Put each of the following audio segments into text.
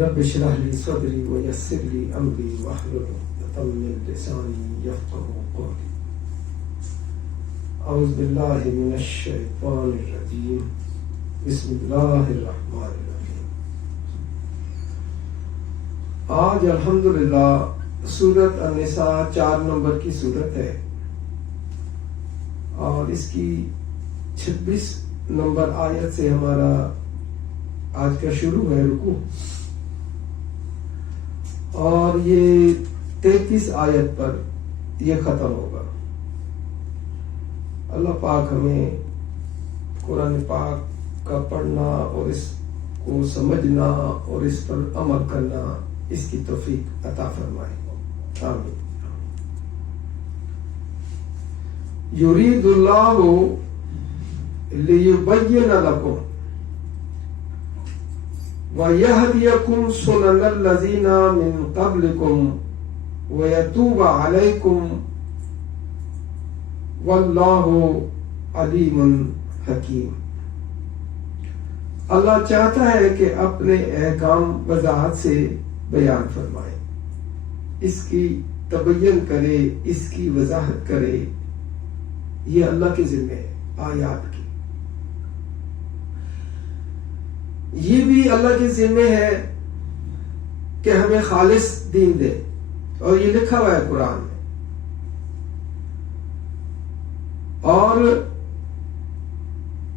رب اشرح لي صدري ويسر لي امري واحلل عقدة من لساني يفقهوا قولي. اعوذ باللہ من الشیطان الرجیم. بسم اللہ الرحمن الرحیم. آج الحمدللہ سورۃ النساء 4 نمبر کی سورت ہے اور اس کی 26 نمبر آیت سے ہمارا آج کا شروع ہے رکوع، اور یہ 33 آیت پر یہ ختم ہوگا. اللہ پاک ہمیں قرآن پاک کا پڑھنا اور اس کو سمجھنا اور اس پر عمل کرنا، اس کی توفیق عطا فرمائے. آمین. یرید اللہ لیبین لکم وَيَهْدِيَكُمْ سُنَنَ الَّذِينَ مِن قَبْلِكُمْ وَيَتُوبَ عَلَيْكُمْ وَاللَّهُ عَلِيمٌ حَكِيمٌ. اللہ چاہتا ہے کہ اپنے احکام وضاحت سے بیان فرمائے، اس کی تبین کرے، اس کی وضاحت کرے. یہ اللہ کے ذمہ ہے. آیات کی یہ بھی اللہ کے ذمہ ہے کہ ہمیں خالص دین دے، اور یہ لکھا ہوا ہے قرآن میں. اور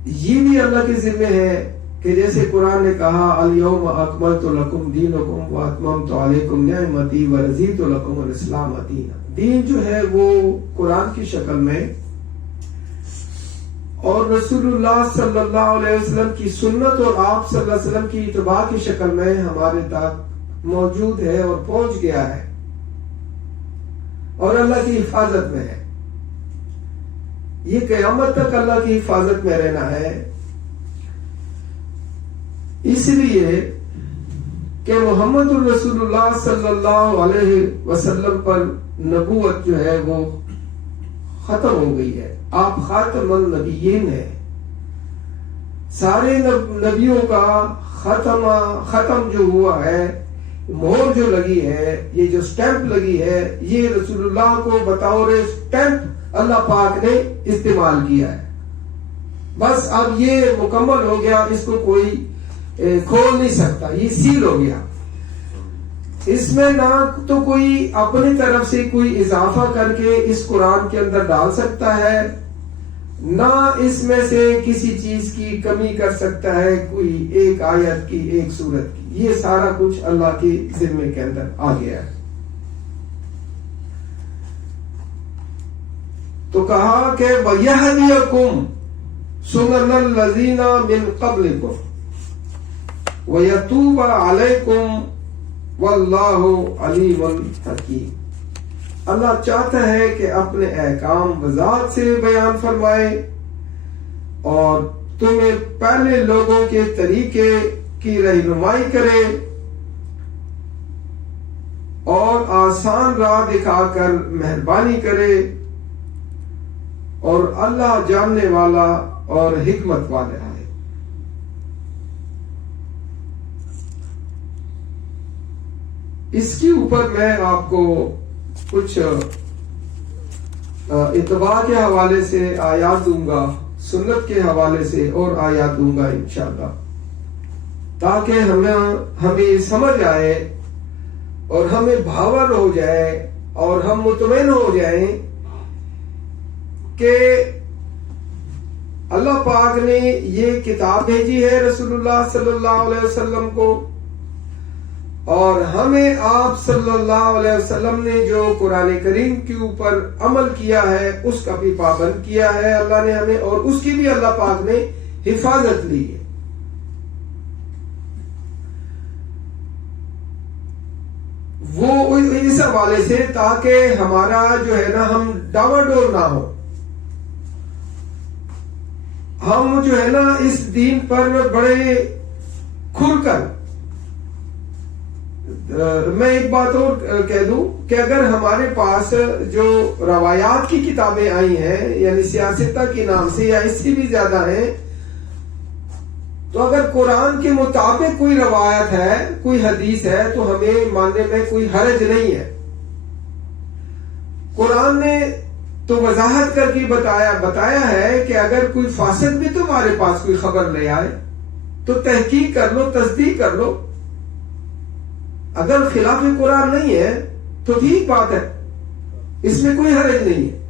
یہ بھی اللہ کے ذمہ ہے کہ جیسے قرآن نے کہا الیوم اکملت لکم دینکم واتممت علیکم نعمتی ورضیت لکم الاسلام دینا. دین جو ہے وہ قرآن کی شکل میں اور رسول اللہ صلی اللہ علیہ وسلم کی سنت اور آپ صلی اللہ علیہ وسلم کی اتباع کی شکل میں ہمارے تک موجود ہے اور پہنچ گیا ہے اور اللہ کی حفاظت میں ہے. یہ قیامت تک اللہ کی حفاظت میں رہنا ہے، اس لیے کہ محمد الرسول اللہ صلی اللہ علیہ وسلم پر نبوت جو ہے وہ ختم ہو گئی ہے. آپ خاتم النبیین ہیں. سارے نبیوں کا ختم جو ہوا ہے، مہر جو لگی ہے، یہ جو سٹیمپ لگی ہے، یہ رسول اللہ کو بطور سٹیمپ اللہ پاک نے استعمال کیا ہے. بس اب یہ مکمل ہو گیا، اس کو کوئی کھول نہیں سکتا. یہ سیل ہو گیا. اس میں نہ تو کوئی اپنی طرف سے کوئی اضافہ کر کے اس قرآن کے اندر ڈال سکتا ہے، نہ اس میں سے کسی چیز کی کمی کر سکتا ہے، کوئی ایک آیت کی، ایک سورت کی. یہ سارا کچھ اللہ کے ذمے کے اندر آ گیا ہے. تو کہا کہ وَيَهْدِيَكُمْ سُنَنَ الَّذِينَ مِن قَبْلِكُمْ وَيَتُوبَ عَلَيْكُمْ وَاللَّهُ عَلِيمٌ حَكِيمٌ. اللہ چاہتا ہے کہ اپنے احکام وضاحت سے بیان فرمائے اور تمہیں پہلے لوگوں کے طریقے کی رہنمائی کرے اور آسان راہ دکھا کر مہربانی کرے. اور اللہ جاننے والا اور حکمت والا ہے. اس کے اوپر میں آپ کو کچھ اتباع کے حوالے سے آیات دوں گا، سنت کے حوالے سے اور آیات دوں گا انشاءاللہ، تاکہ ہمیں سمجھ آئے اور ہمیں بھاور ہو جائے اور ہم مطمئن ہو جائیں کہ اللہ پاک نے یہ کتاب بھیجی ہے رسول اللہ صلی اللہ علیہ وسلم کو، اور ہمیں آپ صلی اللہ علیہ وسلم نے جو قرآن کریم کے اوپر عمل کیا ہے اس کا بھی پابند کیا ہے اللہ نے ہمیں، اور اس کی بھی اللہ پاک نے حفاظت لی ہے. وہ اس حوالے سے تاکہ ہمارا جو ہے نا ہم ڈاواڈول نہ ہو، ہم جو ہے نا اس دین پر بڑے کھل کر. میں ایک بات اور کہہ دوں کہ اگر ہمارے پاس جو روایات کی کتابیں آئی ہیں، یعنی سیاستہ کے نام سے یا اس سے بھی زیادہ ہیں، تو اگر قرآن کے مطابق کوئی روایت ہے، کوئی حدیث ہے، تو ہمیں ماننے میں کوئی حرج نہیں ہے۔ قرآن نے تو وضاحت کر کے بتایا ہے کہ اگر کوئی فاسق بھی تمہارے پاس کوئی خبر لے آئے تو تحقیق کر لو، تصدیق کر لو۔ اگر خلاف قرآن نہیں ہے تو ٹھیک بات ہے، اس میں کوئی حرج نہیں ہے۔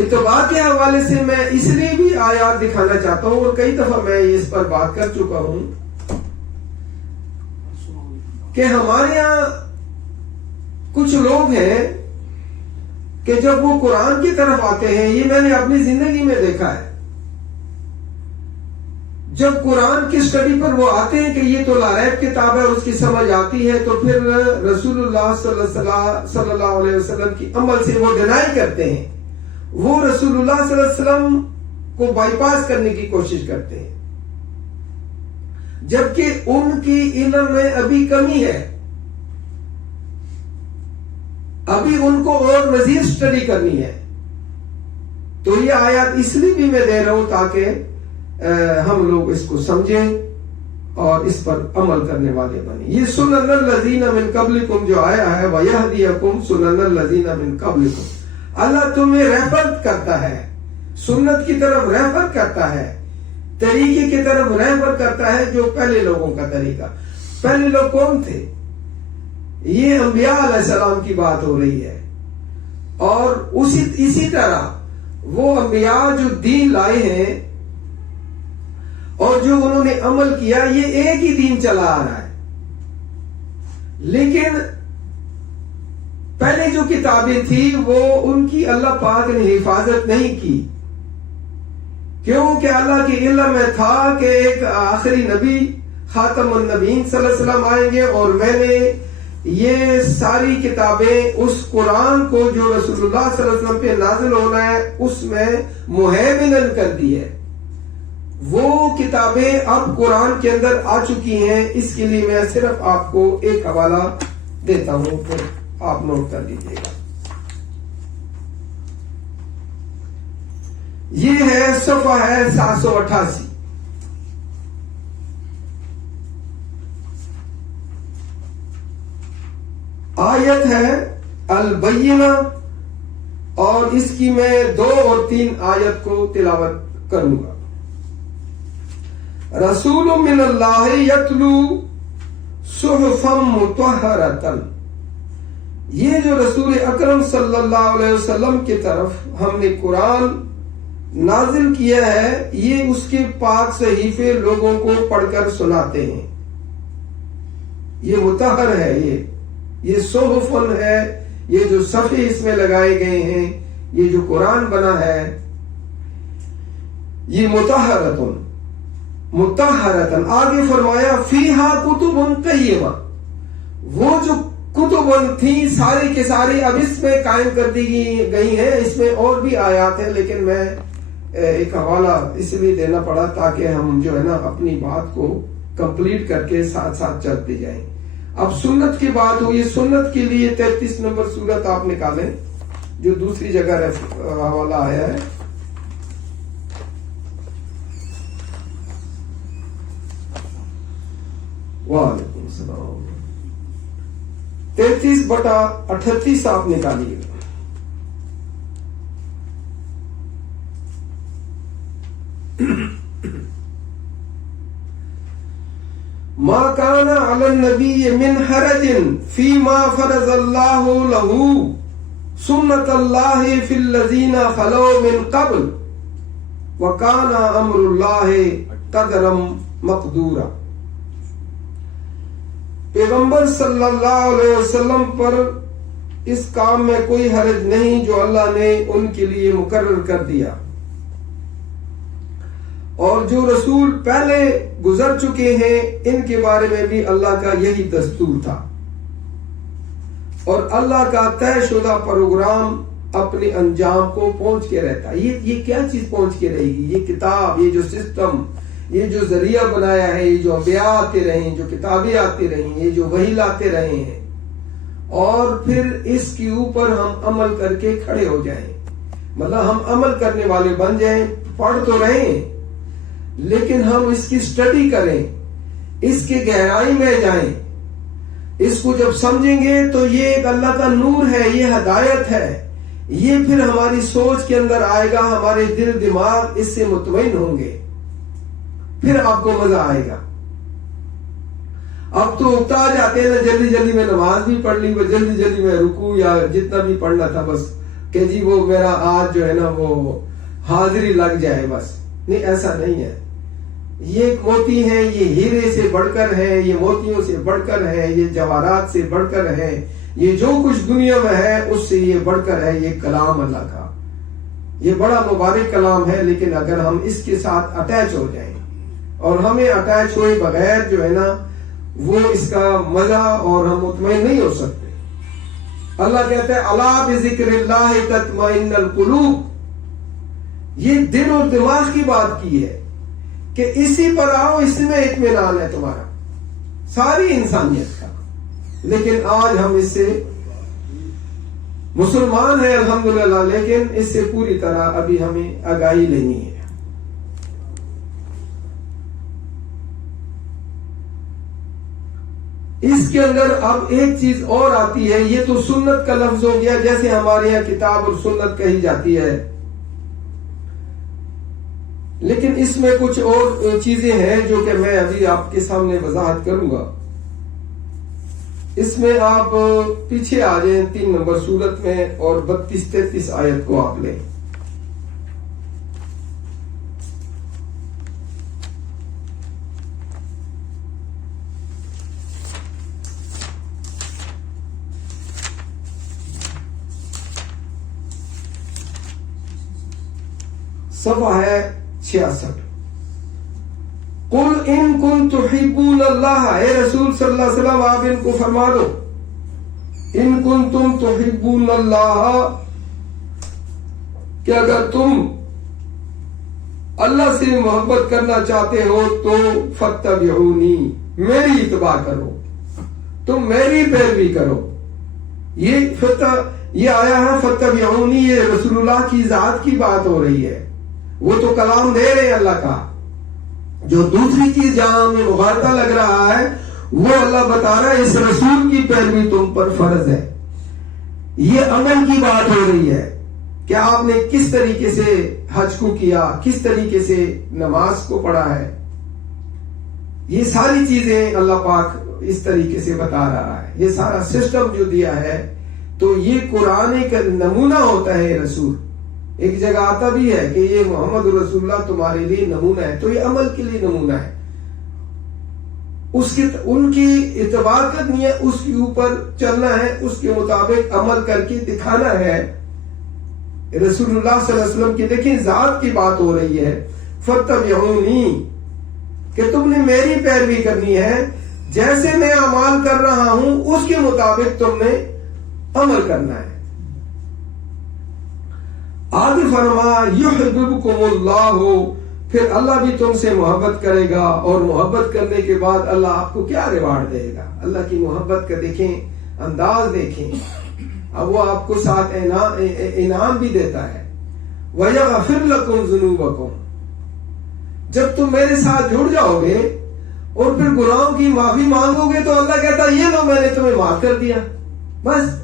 اتباع کے حوالے سے میں اس لیے بھی آیات دکھانا چاہتا ہوں، اور کئی دفعہ میں اس پر بات کر چکا ہوں کہ ہمارے یہاں کچھ لوگ ہیں کہ جب وہ قرآن کی طرف آتے ہیں، یہ میں نے اپنی زندگی میں دیکھا ہے، جب قرآن کی سٹڈی پر وہ آتے ہیں کہ یہ تو لاریب کتاب ہے اور اس کی سمجھ آتی ہے، تو پھر رسول اللہ صلی اللہ علیہ وسلم کی عمل سے وہ ڈینائی کرتے ہیں، وہ رسول اللہ صلی اللہ علیہ وسلم کو بائی پاس کرنے کی کوشش کرتے ہیں، جبکہ ان کی علم میں ابھی کمی ہے، ابھی ان کو اور مزید سٹڈی کرنی ہے۔ تو یہ آیات اس لیے بھی میں دے رہا ہوں تاکہ ہم لوگ اس کو سمجھیں اور اس پر عمل کرنے والے بنیں۔ یہ سنن الذین من قبلکم جو آیا ہے، وَيَهْدِيَكُمْ سُنَنَ الَّذِينَ مِن قَبْلِكُمْ، اللہ تمہیں رہبر کرتا ہے، سنت کی طرف رہبر کرتا ہے، طریقے کی طرف رہبر کرتا ہے جو پہلے لوگوں کا طریقہ۔ پہلے لوگ کون تھے؟ یہ انبیاء علیہ السلام کی بات ہو رہی ہے، اور اسی طرح وہ انبیاء جو دین لائے ہیں اور جو انہوں نے عمل کیا، یہ ایک ہی دین چلا آ رہا ہے۔ لیکن پہلے جو کتابیں تھی وہ ان کی اللہ پاک نے حفاظت نہیں کی، کیونکہ اللہ کے علم میں تھا کہ ایک آخری نبی خاتم النبیین صلی اللہ علیہ وسلم آئیں گے، اور میں نے یہ ساری کتابیں اس قرآن کو جو رسول اللہ صلی اللہ علیہ وسلم پہ نازل ہونا ہے اس میں مہیمن کر دی ہے۔ وہ کتابیں اب قرآن کے اندر آ چکی ہیں، اس کے لیے میں صرف آپ کو ایک حوالہ دیتا ہوں، پھر آپ نوٹ کر لیجیے گا۔ یہ ہے صفحہ ہے 788، آیت ہے البینہ، اور اس کی میں 2 اور 3 آیت کو تلاوت کروں گا۔ رسول من اللہ یتلو صحفا مطہرۃ، یہ جو رسول اکرم صلی اللہ علیہ وسلم کی طرف ہم نے قرآن نازل کیا ہے، یہ اس کے پاک صحیفے لوگوں کو پڑھ کر سناتے ہیں۔ یہ مطہر ہے، یہ صحفن ہے، یہ جو صفحے اس میں لگائے گئے ہیں، یہ جو قرآن بنا ہے، یہ مطہرتن۔ آگے فرمایا فیہا کتب قیمہ، وہ جو کتب تھیں ساری کے ساری اب اس میں قائم کر دی گئی ہیں۔ اس میں اور بھی آیات ہیں، لیکن میں ایک حوالہ اس لیے دینا پڑا تاکہ ہم جو ہے نا اپنی بات کو کمپلیٹ کر کے ساتھ ساتھ چلتے جائیں۔ اب سنت کی بات ہوئی، سنت کے لیے 33 نمبر سورت آپ نکالیں جو دوسری جگہ حوالہ آیا ہے۔ وعلیکم السلام۔ 33/38 آپ نکالیے گا۔ ما كان على النبي من حرج فيما فرض الله له سنة الله في الذين خلوا من قبل وكان امر الله قدرا مقدورا۔ پیغمبر صلی اللہ علیہ وسلم پر اس کام میں کوئی حرج نہیں جو اللہ نے ان کے لیے مقرر کر دیا، اور جو رسول پہلے گزر چکے ہیں ان کے بارے میں بھی اللہ کا یہی دستور تھا، اور اللہ کا طے شدہ پروگرام اپنے انجام کو پہنچ کے رہتا ہے۔ یہ کیا چیز پہنچ کے رہے گی؟ یہ کتاب، یہ جو سسٹم، یہ جو ذریعہ بنایا ہے، یہ جو انبیاء آتے رہے ہیں، جو کتابیں آتی رہی ہیں، یہ جو وحی لاتے رہے ہیں، اور پھر اس کے اوپر ہم عمل کر کے کھڑے ہو جائیں، مطلب ہم عمل کرنے والے بن جائیں، پڑھ تو رہے ہیں لیکن ہم اس کی اسٹڈی کریں, اس کی گہرائی میں جائیں, اس کو جب سمجھیں گے تو یہ ایک اللہ کا نور ہے, یہ ہدایت ہے, یہ پھر ہماری سوچ کے اندر آئے گا, ہمارے دل دماغ اس سے مطمئن ہوں گے, پھر آپ کو مزہ آئے گا. اب تو اکتا جاتے ہیں نا, جلدی جلدی میں نماز بھی پڑھ لی, وہ جلدی جلدی میں رکوع یا جتنا بھی پڑھنا تھا بس کہ جی وہ میرا آج جو ہے نا وہ حاضری لگ جائے بس. نہیں, ایسا نہیں ہے. یہ ایک موتی ہیں, یہ ہیرے سے بڑھ کر ہے, یہ موتیوں سے بڑھ کر ہے, یہ جواہرات سے بڑھ کر ہے, یہ جو کچھ دنیا میں ہے اس سے یہ بڑھ کر ہے. یہ کلام اللہ کا, یہ بڑا مبارک کلام ہے. لیکن اگر ہم اس کے ساتھ اٹیچ ہو جائیں, اور ہمیں اٹیچ ہوئے بغیر جو ہے نا وہ اس کا مزہ اور ہم مطمئن نہیں ہو سکتے. اللہ کہتے ہیں الا بذکر اللہ تطمئن القلوب. یہ دل اور دماغ کی بات کی ہے کہ اسی پر آؤ, اس میں اطمینان ہے تمہارا, ساری انسانیت کا. لیکن آج ہم اس سے مسلمان ہیں الحمدللہ, لیکن اس سے پوری طرح ابھی ہمیں آگاہی لینی ہے. اس کے اندر اب ایک چیز اور آتی ہے. یہ تو سنت کا لفظ ہو گیا, جیسے ہمارے یہاں کتاب اور سنت کہی جاتی ہے, لیکن اس میں کچھ اور چیزیں ہیں جو کہ میں ابھی آپ کے سامنے وضاحت کروں گا. اس میں آپ پیچھے آ جائیں 3 نمبر سورت میں, اور 32-33 آیت کو آپ لیں. صفحہ ہے 66. قل ان کنتم تحبون اللہ, اے رسول صلی اللہ علیہ وسلم آپ ان کو فرما دو, ان کنتم تحبون اللہ, کہ اگر تم اللہ سے محبت کرنا چاہتے ہو تو فاتبعونی, میری اتباع کرو, تم میری پیروی کرو. یہ آیا ہے فاتبعونی, یہ رسول اللہ کی ذات کی بات ہو رہی ہے. وہ تو کلام دے رہے ہیں اللہ کا. جو دوسری چیز جہاں ہمیں مبارکہ لگ رہا ہے وہ اللہ بتا رہا ہے اس رسول کی پیروی تم پر فرض ہے. یہ عمل کی بات ہو رہی ہے کہ آپ نے کس طریقے سے حج کو کیا, کس طریقے سے نماز کو پڑھا ہے. یہ ساری چیزیں اللہ پاک اس طریقے سے بتا رہا ہے. یہ سارا سسٹم جو دیا ہے, تو یہ قرآن کا نمونہ ہوتا ہے رسول. ایک جگہ آتا بھی ہے کہ یہ محمد رسول اللہ تمہارے لیے نمونہ ہے, تو یہ عمل کے لیے نمونہ ہے. ان کی اتباع کرنی ہے, اس کے اوپر چلنا ہے, اس کے مطابق عمل کر کے دکھانا ہے. رسول اللہ صلی اللہ علیہ وسلم کی دیکھیں ذات کی بات ہو رہی ہے. فاتبعونی, کہ تم نے میری پیروی کرنی ہے, جیسے میں اعمال کر رہا ہوں اس کے مطابق تم نے عمل کرنا ہے. آگے فرما یحببکم اللہ, پھر اللہ بھی تم سے محبت کرے گا, اور محبت کرنے کے بعد اللہ آپ کو کیا ریوارڈ دے گا. اللہ کی محبت کا دیکھیں انداز دیکھیں, اب وہ آپ کو ساتھ انعام بھی دیتا ہے. وَيَغْفِرْ لَكُمْ ذُنُوبَكُمْ, جب تم میرے ساتھ جڑ جاؤ گے اور پھر گناہوں کی معافی مانگو گے تو اللہ کہتا ہے یہ لو میں نے تمہیں معاف کر دیا. بس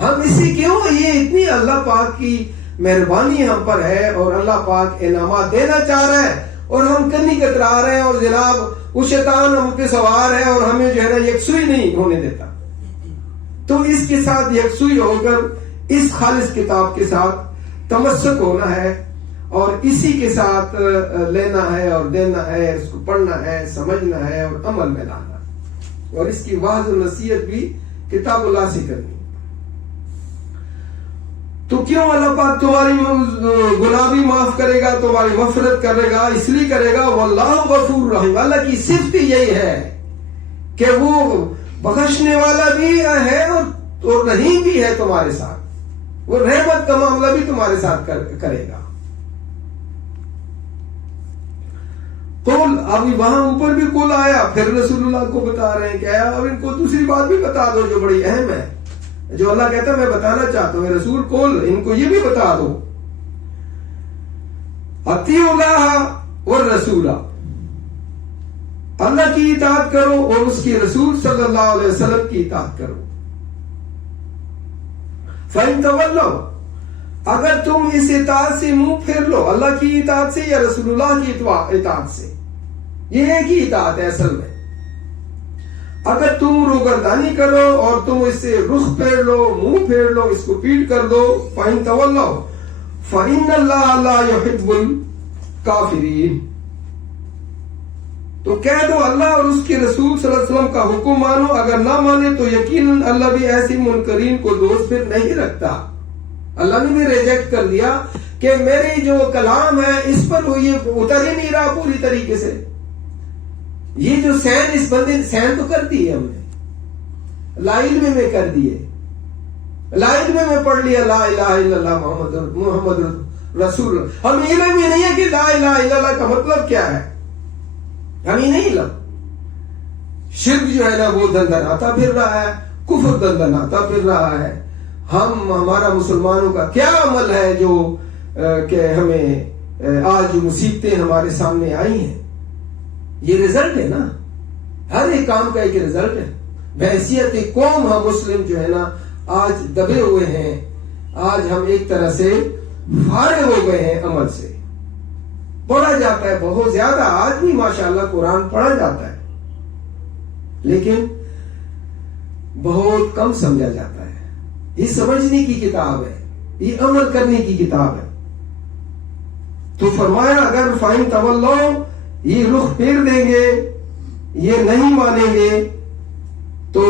ہم اسی کیوں, یہ اتنی اللہ پاک کی مہربانی ہم پر ہے, اور اللہ پاک انعامات دینا چاہ رہا ہے, اور ہم کنی کترا رہے ہیں, اور جناب وہ شیطان ہم پہ سوار ہے اور ہمیں جو ہے نا یکسوئی نہیں ہونے دیتا. تو اس کے ساتھ یکسوئی ہو کر اس خالص کتاب کے ساتھ تمسک ہونا ہے, اور اسی کے ساتھ لینا ہے اور دینا ہے, اس کو پڑھنا ہے, سمجھنا ہے اور عمل میں لانا, اور اس کی واضح و نصیحت بھی کتاب اللہ سے کرنی. تو کیوں اللہ پاک تمہاری گناہ بھی معاف کرے گا, تمہاری مغفرت کرے گا, اس لیے کرے گا واللہ غفور رحیم. اللہ کی صفت یہی ہے کہ وہ بخشنے والا بھی ہے اور رحیم بھی ہے تمہارے ساتھ. وہ رحمت کا معاملہ بھی تمہارے ساتھ کرے گا. قول, ابھی وہاں اوپر بھی قول آیا, پھر رسول اللہ کو بتا رہے ہیں کہ اب ان کو دوسری بات بھی بتا دو جو بڑی اہم ہے, جو اللہ کہتا ہے میں بتانا چاہتا ہوں. رسول قول, ان کو یہ بھی بتا دو اطیعوا اللہ والرسول، اللہ کی اطاعت کرو اور اس کے رسول صلی اللہ علیہ وسلم کی اطاعت کرو. فَإِن تَوَلَّوْا، اگر تم اس اطاعت سے منہ پھیر لو، اللہ کی اطاعت سے یا رسول اللہ کی اطاعت سے، یہ ایک ہی اطاعت ہے اصل میں. اگر تم روگردانی کرو اور تم اس سے رخ پھیر لو، منہ پھیر لو، اس کو پیٹ کر دو، فَإِن تَوَلَّوْا فَإِنَّ اللَّهَ لَا يُحِبُّ الْكَافِرِينَ، تو کہہ دو اللہ اور اس کے رسول صلی اللہ علیہ وسلم کا حکم مانو، اگر نہ مانے تو یقیناً اللہ بھی ایسی منکرین کو دوست پھر نہیں رکھتا. اللہ نے بھی ریجیکٹ کر دیا کہ میری جو کلام ہے اس پر وہ یہ اتر ہی نہیں رہا پوری طریقے سے. یہ جو سین اس بندے نے سین تو کر دی ہے، ہم نے لا علم میں کر دیے، لا علم میں پڑھ لیا لا الہ الا اللہ محمد رسول اللہ. ہم علم ہی نہیں ہے کہ لا الہ الا اللہ کا مطلب کیا ہے، ہمیں نہیں علم. شرک جو ہے نا وہ دندناتا پھر رہا ہے، کفر دندناتا پھر رہا ہے. ہمارا مسلمانوں کا کیا عمل ہے جو کہ ہمیں آج مصیبتیں ہمارے سامنے آئی ہیں؟ یہ رزلٹ ہے نا، ہر ایک کام کا ایک رزلٹ ہے. بحیثیت قوم ہم مسلم جو ہے نا آج دبے ہوئے ہیں، آج ہم ایک طرح سے فارغ ہو گئے ہیں عمل سے. پڑھا جاتا ہے بہت زیادہ، آج بھی ماشاءاللہ قرآن پڑھا جاتا ہے، لیکن بہت کم سمجھا جاتا ہے. یہ سمجھنے کی کتاب ہے، یہ عمل کرنے کی کتاب ہے. تو فرمایا اگر فَإِن تَوَلَّوْا، یہ رخ پھیر دیں گے، یہ نہیں مانیں گے، تو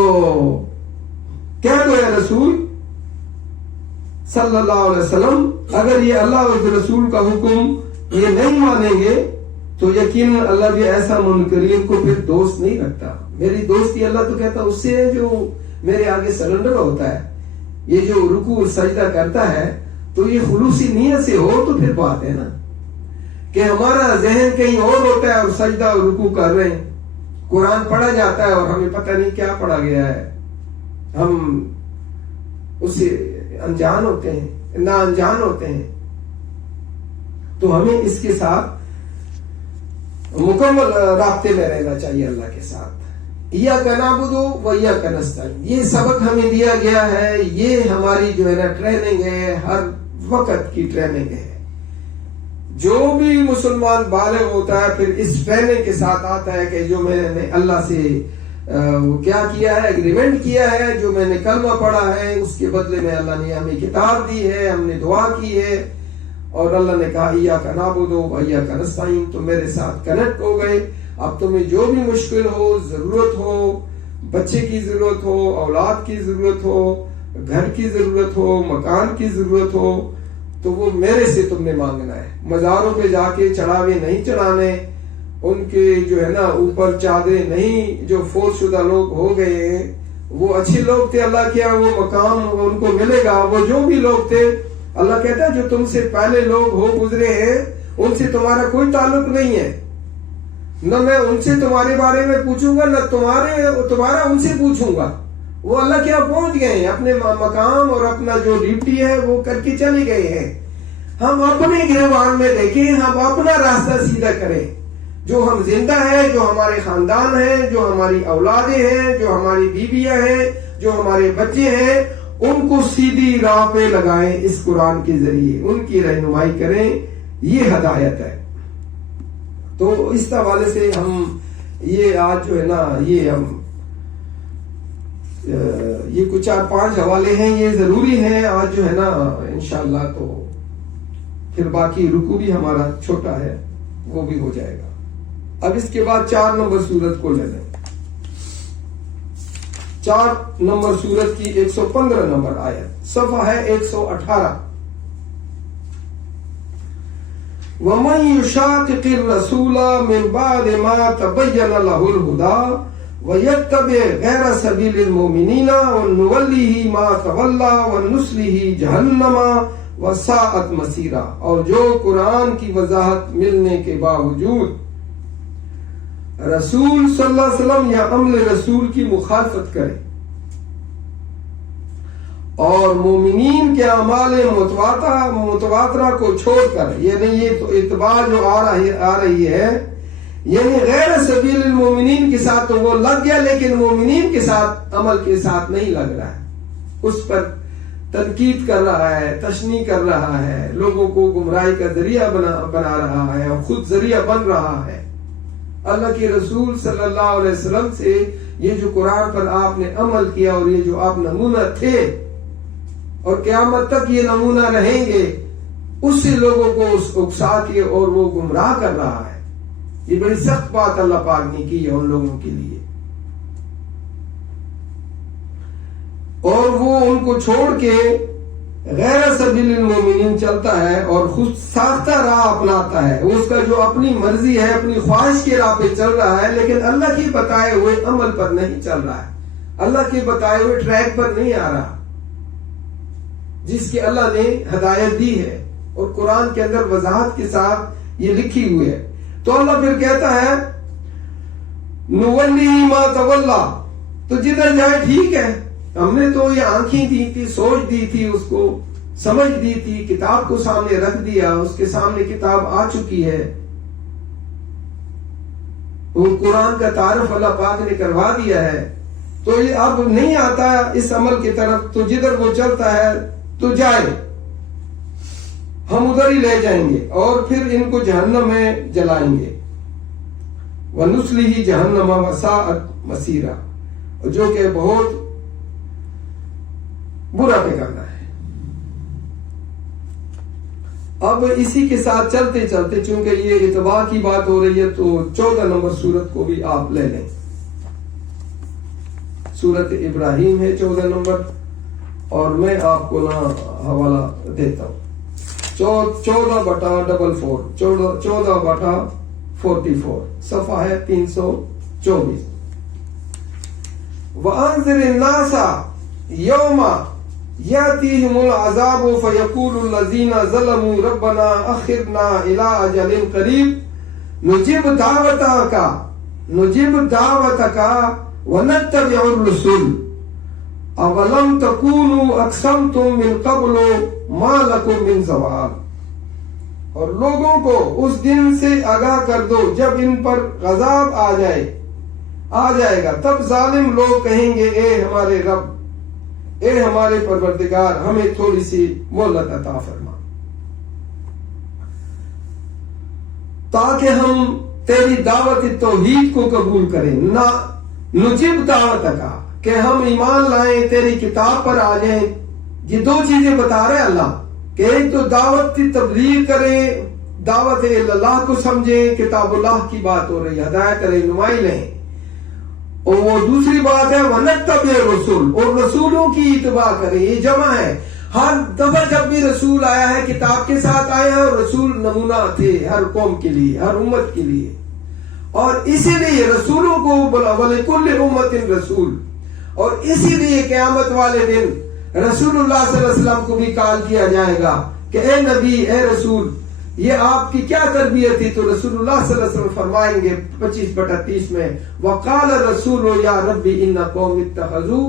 کہہ دو اے رسول صلی اللہ علیہ وسلم، اگر یہ اللہ اور رسول کا حکم یہ نہیں مانیں گے تو یقیناً اللہ بھی ایسا منکرین کو پھر دوست نہیں رکھتا. میری دوستی اللہ تو کہتا اس سے ہے جو میرے آگے سرنڈر ہوتا ہے. یہ جو رکوع سجدہ کرتا ہے تو یہ خلوصی نیت سے ہو تو پھر بات ہے نا، کہ ہمارا ذہن کہیں اور ہوتا ہے اور سجدہ اور رکوع کر رہے ہیں. قرآن پڑھا جاتا ہے اور ہمیں پتہ نہیں کیا پڑھا گیا ہے، ہم اس سے انجان ہوتے ہیں، نا انجان ہوتے ہیں. تو ہمیں اس کے ساتھ مکمل رابطے میں رہنا چاہیے اللہ کے ساتھ. ایاک نعبد و ایاک نستعین، یہ سبق ہمیں دیا گیا ہے، یہ ہماری جو ہے نا ٹریننگ ہے، ہر وقت کی ٹریننگ ہے. جو بھی مسلمان بالغ ہوتا ہے پھر اس ٹریننگ کے ساتھ آتا ہے کہ جو میں نے اللہ سے کیا کیا ہے، ایگریمنٹ کیا ہے، جو میں نے کلمہ پڑھا ہے اس کے بدلے میں اللہ نے ہمیں کتاب دی ہے، ہم نے دعا کی ہے اور اللہ نے کہا ایاک نعبد و ایاک نستعین، تو میرے ساتھ کنیکٹ ہو گئے. اب تمہیں جو بھی مشکل ہو، ضرورت ہو، بچے کی ضرورت ہو، اولاد کی ضرورت ہو، گھر کی ضرورت ہو، مکان کی ضرورت ہو، تو وہ میرے سے تم نے مانگنا ہے. مزاروں پہ جا کے چڑھاوے نہیں چڑھانے، ان کے جو ہے نا اوپر چادریں نہیں، جو فوت شدہ لوگ ہو گئے ہیں وہ اچھے لوگ تھے، اللہ کیا وہ مقام ان کو ملے گا. وہ جو بھی لوگ تھے اللہ کہتا ہے جو تم سے پہلے لوگ ہو گزرے ہیں ان سے تمہارا کوئی تعلق نہیں ہے، نہ میں ان سے تمہارے بارے میں پوچھوں گا، نہ تمہارا ان سے پوچھوں گا. وہ اللہ کیا پہنچ گئے ہیں، اپنے مقام اور اپنا جو ڈیوٹی ہے وہ کر کے چلے گئے ہیں. ہم اپنے گریبان میں دیکھیں، ہم اپنا راستہ سیدھا کریں. جو ہم زندہ ہیں، جو ہمارے خاندان ہیں، جو ہماری اولادیں ہیں، جو ہماری بیویاں ہیں، جو ہمارے بچے ہیں، ان کو سیدھی راہ پہ لگائیں، اس قرآن کے ذریعے ان کی رہنمائی کریں. یہ ہدایت ہے. تو اس حوالے سے ہم یہ آج جو ہے نا یہ کچھ 4-5 حوالے ہیں، یہ ضروری ہیں آج جو ہے نا انشاءاللہ. تو پھر باقی رکوع بھی ہمارا چھوٹا ہے وہ بھی ہو جائے گا. اب اس کے بعد 4 نمبر سورت کو لے لیں. 4 نمبر سورت کی 115 نمبر آیت، صفحہ ہے 118. وَمَن يُشَاقِقِ الرَّسُولَ مِن بَعْدِ مَا تَبَيَّنَ لَهُ الْهُدَىٰ وَيَتَّبِعْ غَيْرَ سَبِيلِ الْمُؤْمِنِينَ وَنُوَلِّهِ مَا تَوَلَّىٰ وَنُصْلِهِ جَهَنَّمَ وَسَاءَتْ مَصِيرًا. اور جو قرآن کی وضاحت ملنے کے باوجود رسول صلی اللہ علیہ وسلم یا عمل رسول کی مخالفت کرے اور مومنین کے اعمال متواترہ کو چھوڑ کر، یعنی یہ تو اتباع جو آ رہی ہے، یعنی غیر سبیل المومنین کے ساتھ تو وہ لگ گیا، لیکن مومنین کے ساتھ عمل کے ساتھ نہیں لگ رہا ہے، اس پر تنقید کر رہا ہے، تشنیع کر رہا ہے، لوگوں کو گمراہی کا ذریعہ بنا رہا ہے اور خود ذریعہ بن رہا ہے۔ اللہ کے رسول صلی اللہ علیہ وسلم سے یہ جو قرآن پر آپ نے عمل کیا اور یہ جو آپ نمونہ تھے اور قیامت تک یہ نمونہ رہیں گے، اس سے لوگوں کو اکسا کے اور وہ گمراہ کر رہا ہے۔ یہ بڑی سخت بات اللہ پاک نے کی ہے ان لوگوں کے لیے، اور وہ ان کو چھوڑ کے غیر سبیل المومنین چلتا ہے اور خود ساختہ راہ اپناتا ہے، اس کا جو اپنی مرضی ہے، اپنی خواہش کی راہ پہ چل رہا ہے، لیکن اللہ کے بتائے ہوئے عمل پر نہیں چل رہا ہے، اللہ کے بتائے ہوئے ٹریک پر نہیں آ رہا جس کی اللہ نے ہدایت دی ہے اور قرآن کے اندر وضاحت کے ساتھ یہ لکھی ہوئی ہے۔ تو اللہ پھر کہتا ہے نولی ما تولا، تو جدھر جائے ٹھیک ہے، ہم نے تو یہ آنکھیں دی تھی، سوچ دی تھی، اس کو سمجھ دی تھی، کتاب کو سامنے رکھ دیا، اس کے سامنے کتاب آ چکی ہے، وہ قرآن کا تعارف اللہ پاک نے کروا دیا ہے، تو یہ اب نہیں آتا اس عمل کی طرف، تو جدھر وہ چلتا ہے تو جائے، ہم ادھر ہی لے جائیں گے اور پھر ان کو جہنم میں جلائیں گے۔ وَنُصْلِهِ جَهَنَّمَ وَسَاءَتْ مَصِيرًا، جو کہ بہت برا ٹھکانہ ہے۔ اب اسی کے ساتھ چلتے چلتے، چونکہ یہ اتباع کی بات ہو رہی ہے، تو 14 نمبر سورت کو بھی آپ لے لیں۔ سورت ابراہیم ہے 14 نمبر، اور میں آپ کو نا حوالہ دیتا ہوں 14/44، 14/44، صفحہ ہے 324۔ وَأَنذِرِ النَّاسَ يَوْمَ يَأْتِيهِمُ الْعَذَابُ فَيَقُولُ الَّذِينَ ظَلَمُوا رَبَّنَا أَخِّرْنَا إِلَىٰ أَجَلٍ قَرِيبٍ نُجِبْ دَعْوَتَكَ وَنَتَّبِعُ الرُّسُلَ أَوَلَمْ تَكُونُوا أَقْسَمْتُم مِّن قَبْلُ مَا لَكُم مِّن زَوَالٍ، اور لوگوں کو اس دن سے آگاہ کر دو جب ان پر عذاب آ جائے گا، تب ظالم لوگ کہیں گے اے ہمارے رب، اے ہمارے پروردگار، ہمیں تھوڑی سی مہلت عطا فرما تاکہ ہم تیری دعوت توحید کو قبول کریں، نہ نجب دعوت کا، کہ ہم ایمان لائیں، تیری کتاب پر آ جائیں۔ یہ دو چیزیں بتا رہے اللہ، کہ ایک تو دعوت کی تبلیغ کریں، دعوت اللہ کو سمجھیں، کتاب اللہ کی بات ہو رہی ہے، ہدایت رہنمائی لیں، اور وہ دوسری بات ہے وَنَتَّبِعِ الرُّسُلَ، اور رسولوں کی اتباع کریں۔ یہ جمع ہے، ہر دفعہ جب بھی رسول آیا ہے کتاب کے ساتھ آیا ہے، اور رسول نمونہ تھے ہر قوم کے لیے، ہر امت کے لیے، اور اسی لیے رسولوں کو وَلِكُلِّ أُمَّةٍ رَسُولٌ، اور اسی لیے قیامت والے دن رسول اللہ صلی اللہ علیہ وسلم کو بھی کال کیا جائے گا کہ اے نبی، اے رسول، یہ آپ کی کیا تربیت تھی؟ تو رسول اللہ صلی اللہ علیہ وسلم فرمائیں گے 25/30 میں وَقَالَ الرَّسُولُ يَا رَبِّ إِنَّ قَوْمِ اتَّخَذُوا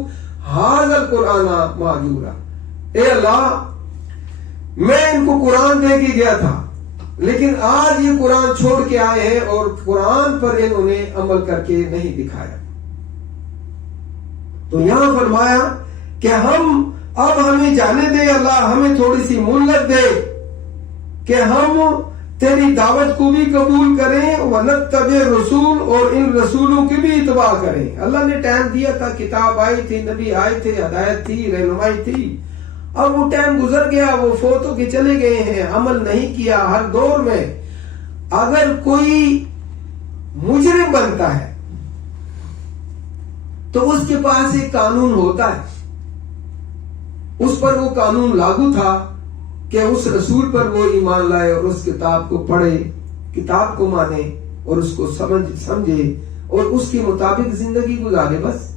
هَٰذَا الْقُرْآنَ مَهْجُورًا، اے اللہ، میں ان کو قرآن دے کے گیا تھا، لیکن آج یہ قرآن چھوڑ کے آئے ہیں اور قرآن پر انہوں نے عمل کر کے نہیں دکھایا۔ تو یہاں فرمایا کہ اب ہمیں جانے دے اللہ، ہمیں تھوڑی سی مہلت دے کہ ہم تیری دعوت کو بھی قبول کریں، وَنَتَّبِعِ الرُّسُولَ، اور ان رسولوں کی بھی اتباع کریں۔ اللہ نے ٹائم دیا تھا، کتاب آئی تھی، نبی آئے تھے، ہدایت تھی، رہنمائی تھی، اب وہ ٹائم گزر گیا، وہ فوت ہو کے چلے گئے ہیں، عمل نہیں کیا۔ ہر دور میں اگر کوئی مجرم بنتا ہے تو اس کے پاس ایک قانون ہوتا ہے، اس پر وہ قانون لاگو تھا کہ اس رسول پر وہ ایمان لائے اور اس کتاب کو پڑھے، کتاب کو مانے اور اس کو سمجھے اور اس کے مطابق زندگی گزارے، بس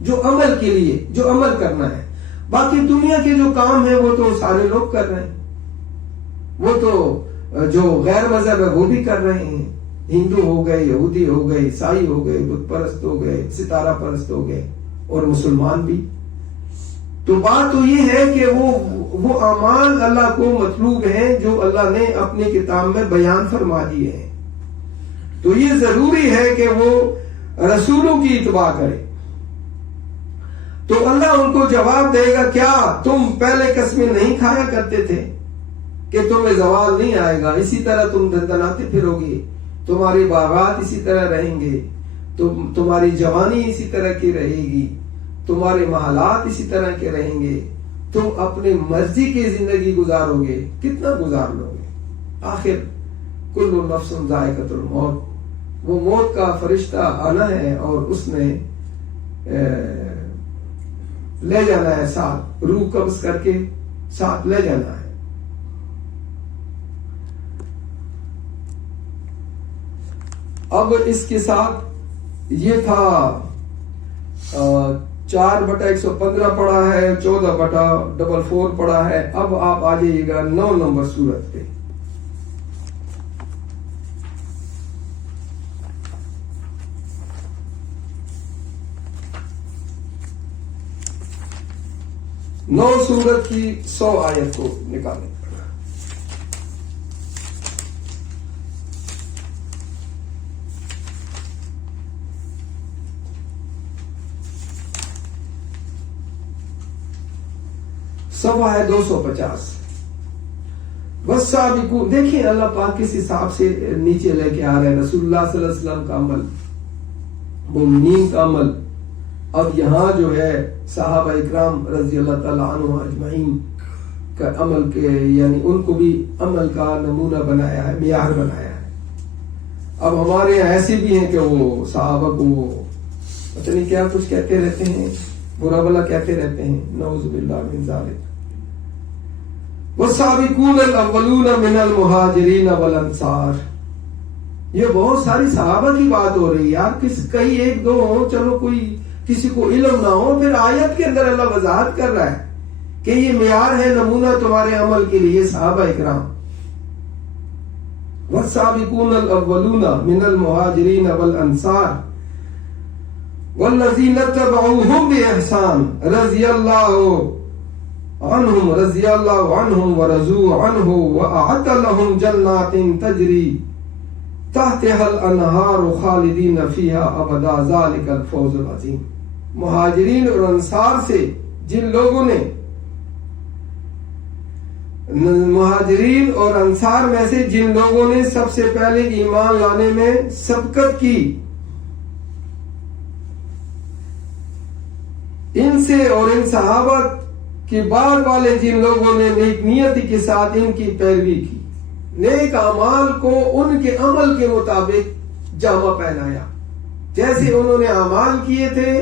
جو عمل کے لیے جو عمل کرنا ہے۔ باقی دنیا کے جو کام ہیں وہ تو سارے لوگ کر رہے ہیں، وہ تو جو غیر مذہب ہے وہ بھی کر رہے ہیں، ہندو ہو گئے، یہودی ہو گئے، عیسائی ہو گئے، بت پرست ہو گئے، ستارہ پرست ہو گئے، اور مسلمان بھی۔ تو بات تو یہ ہے کہ وہ اعمال اللہ کو مطلوب ہیں جو اللہ نے اپنی کتاب میں بیان فرما دیے ہیں. تو یہ ضروری ہے کہ وہ رسولوں کی اتباع کرے. تو اللہ ان کو جواب دے گا کیا تم پہلے قسمیں نہیں کھایا کرتے تھے کہ تمہیں زوال نہیں آئے گا, اسی طرح تم دندناتے پھرو گے, تمہارے باغات اسی طرح رہیں گے, تمہاری جوانی اسی طرح کی رہے گی, تمہارے محلات اسی طرح کے رہیں گے, تم اپنے مرضی کی زندگی گزارو گے, کتنا گزار لو گے. آخر کل نفس ذائقۃ الموت, وہ موت کا فرشتہ آنا ہے اور اس نے لے جانا ہے ساتھ, روح قبض کر کے ساتھ لے جانا ہے. اب اس کے ساتھ یہ تھا 4/115 پڑھا ہے, 14/444 پڑھا ہے. اب آپ آ جائیے گا 9 نمبر سورت پہ. نو سورت کی 100 آیت کو نکالیں. صفحہ ہے 250. والسابقون, دیکھیں اللہ پاک کس حساب سے نیچے لے کے آ رہے ہیں. رسول اللہ صلی اللہ علیہ وسلم کا عمل, مومنین کا عمل, اب یہاں جو ہے صحابہ اکرام رضی اللہ تعالیٰ عنہ اجمعین کا عمل کے, یعنی ان کو بھی عمل کا نمونہ بنایا ہے, معیار بنایا ہے. اب ہمارے یہاں ایسے بھی ہیں کہ وہ صحابہ کو پتہ نہیں کیا کچھ کہتے رہتے ہیں, برا بلا کہتے رہتے ہیں, نعوذ باللہ من ذالک. والسابقون الاولون من المہاجرین والانصار, یہ بہت ساری صحابہ کی بات ہو رہی ہے یار. کئی ایک دو ہوں, چلو کوئی کسی کو علم نہ ہو, پھر آیت کے اندر اللہ وضاحت کر رہا ہے کہ یہ معیار ہے, نمونہ تمہارے عمل کے لیے صحابہ اکرام. والسابقون الاولون من المہاجرین والانصار والذین اتبعوہم بإحسان رضی اللہ عنہم ورضوا عنہ وأعد لهم جنات تجری تحتها الانہار خالدین فیہا ابدا ذلک الفوز العظیم. مہاجرین اور انصار سے جن لوگوں نے, مہاجرین اور انصار میں سے جن لوگوں نے سب سے پہلے ایمان لانے میں سبقت کی, ان سے اور ان صحابہ کے بعد والے جن لوگوں نے نیک نیتی کے ساتھ ان کی پیروی کی, نیک اعمال کو ان کے عمل کے مطابق جامہ پہنایا جیسے انہوں نے اعمال کیے تھے.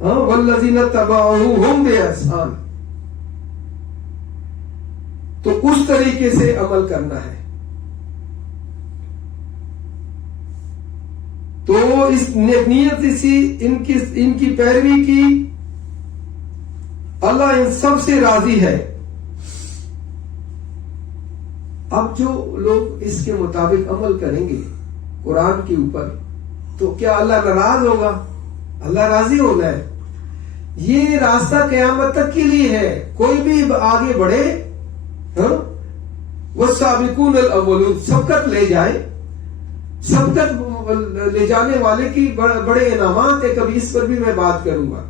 والذین اتبعوہم بإحسان, تو اس طریقے سے عمل کرنا ہے. تو اس نیت سے ان کی پیروی کی, اللہ ان سب سے راضی ہے. اب جو لوگ اس کے مطابق عمل کریں گے قرآن کے اوپر, تو کیا اللہ ناراض ہوگا؟ اللہ راضی ہونا ہے. یہ راستہ قیامت تک کے لیے ہے, کوئی بھی آگے بڑھے, والسابقون الاولون, سبقت لے جائے. سبقت لے جانے والے کی بڑے انعامات ہے, کبھی اس پر بھی میں بات کروں گا.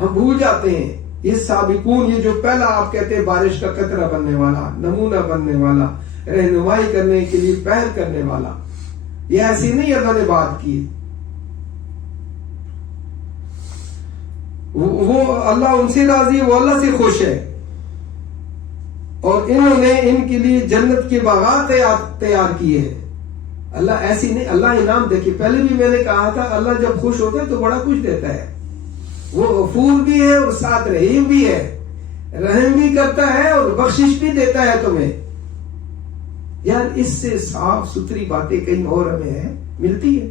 ہم بھول جاتے ہیں یہ سابقون, یہ جو پہلا آپ کہتے ہیں بارش کا قطرہ بننے والا, نمونہ بننے والا, رہنمائی کرنے کے لیے پہل کرنے والا, یہ ایسی نہیں اللہ نے بات کی. وہ اللہ ان سے راضی ہے, وہ اللہ سے خوش ہے, اور انہوں نے ان کے لیے جنت کے باغات تیار کیے ہیں. اللہ ایسی نہیں, اللہ انعام دیکھیے, پہلے بھی میں نے کہا تھا اللہ جب خوش ہوتا ہے تو بڑا کچھ دیتا ہے. وہ غفور بھی ہے اور ساتھ رحیم بھی ہے, رحم بھی کرتا ہے اور بخشش بھی دیتا ہے تمہیں. یار اس سے صاف ستھری باتیں کہیں اور ہمیں ملتی ہے.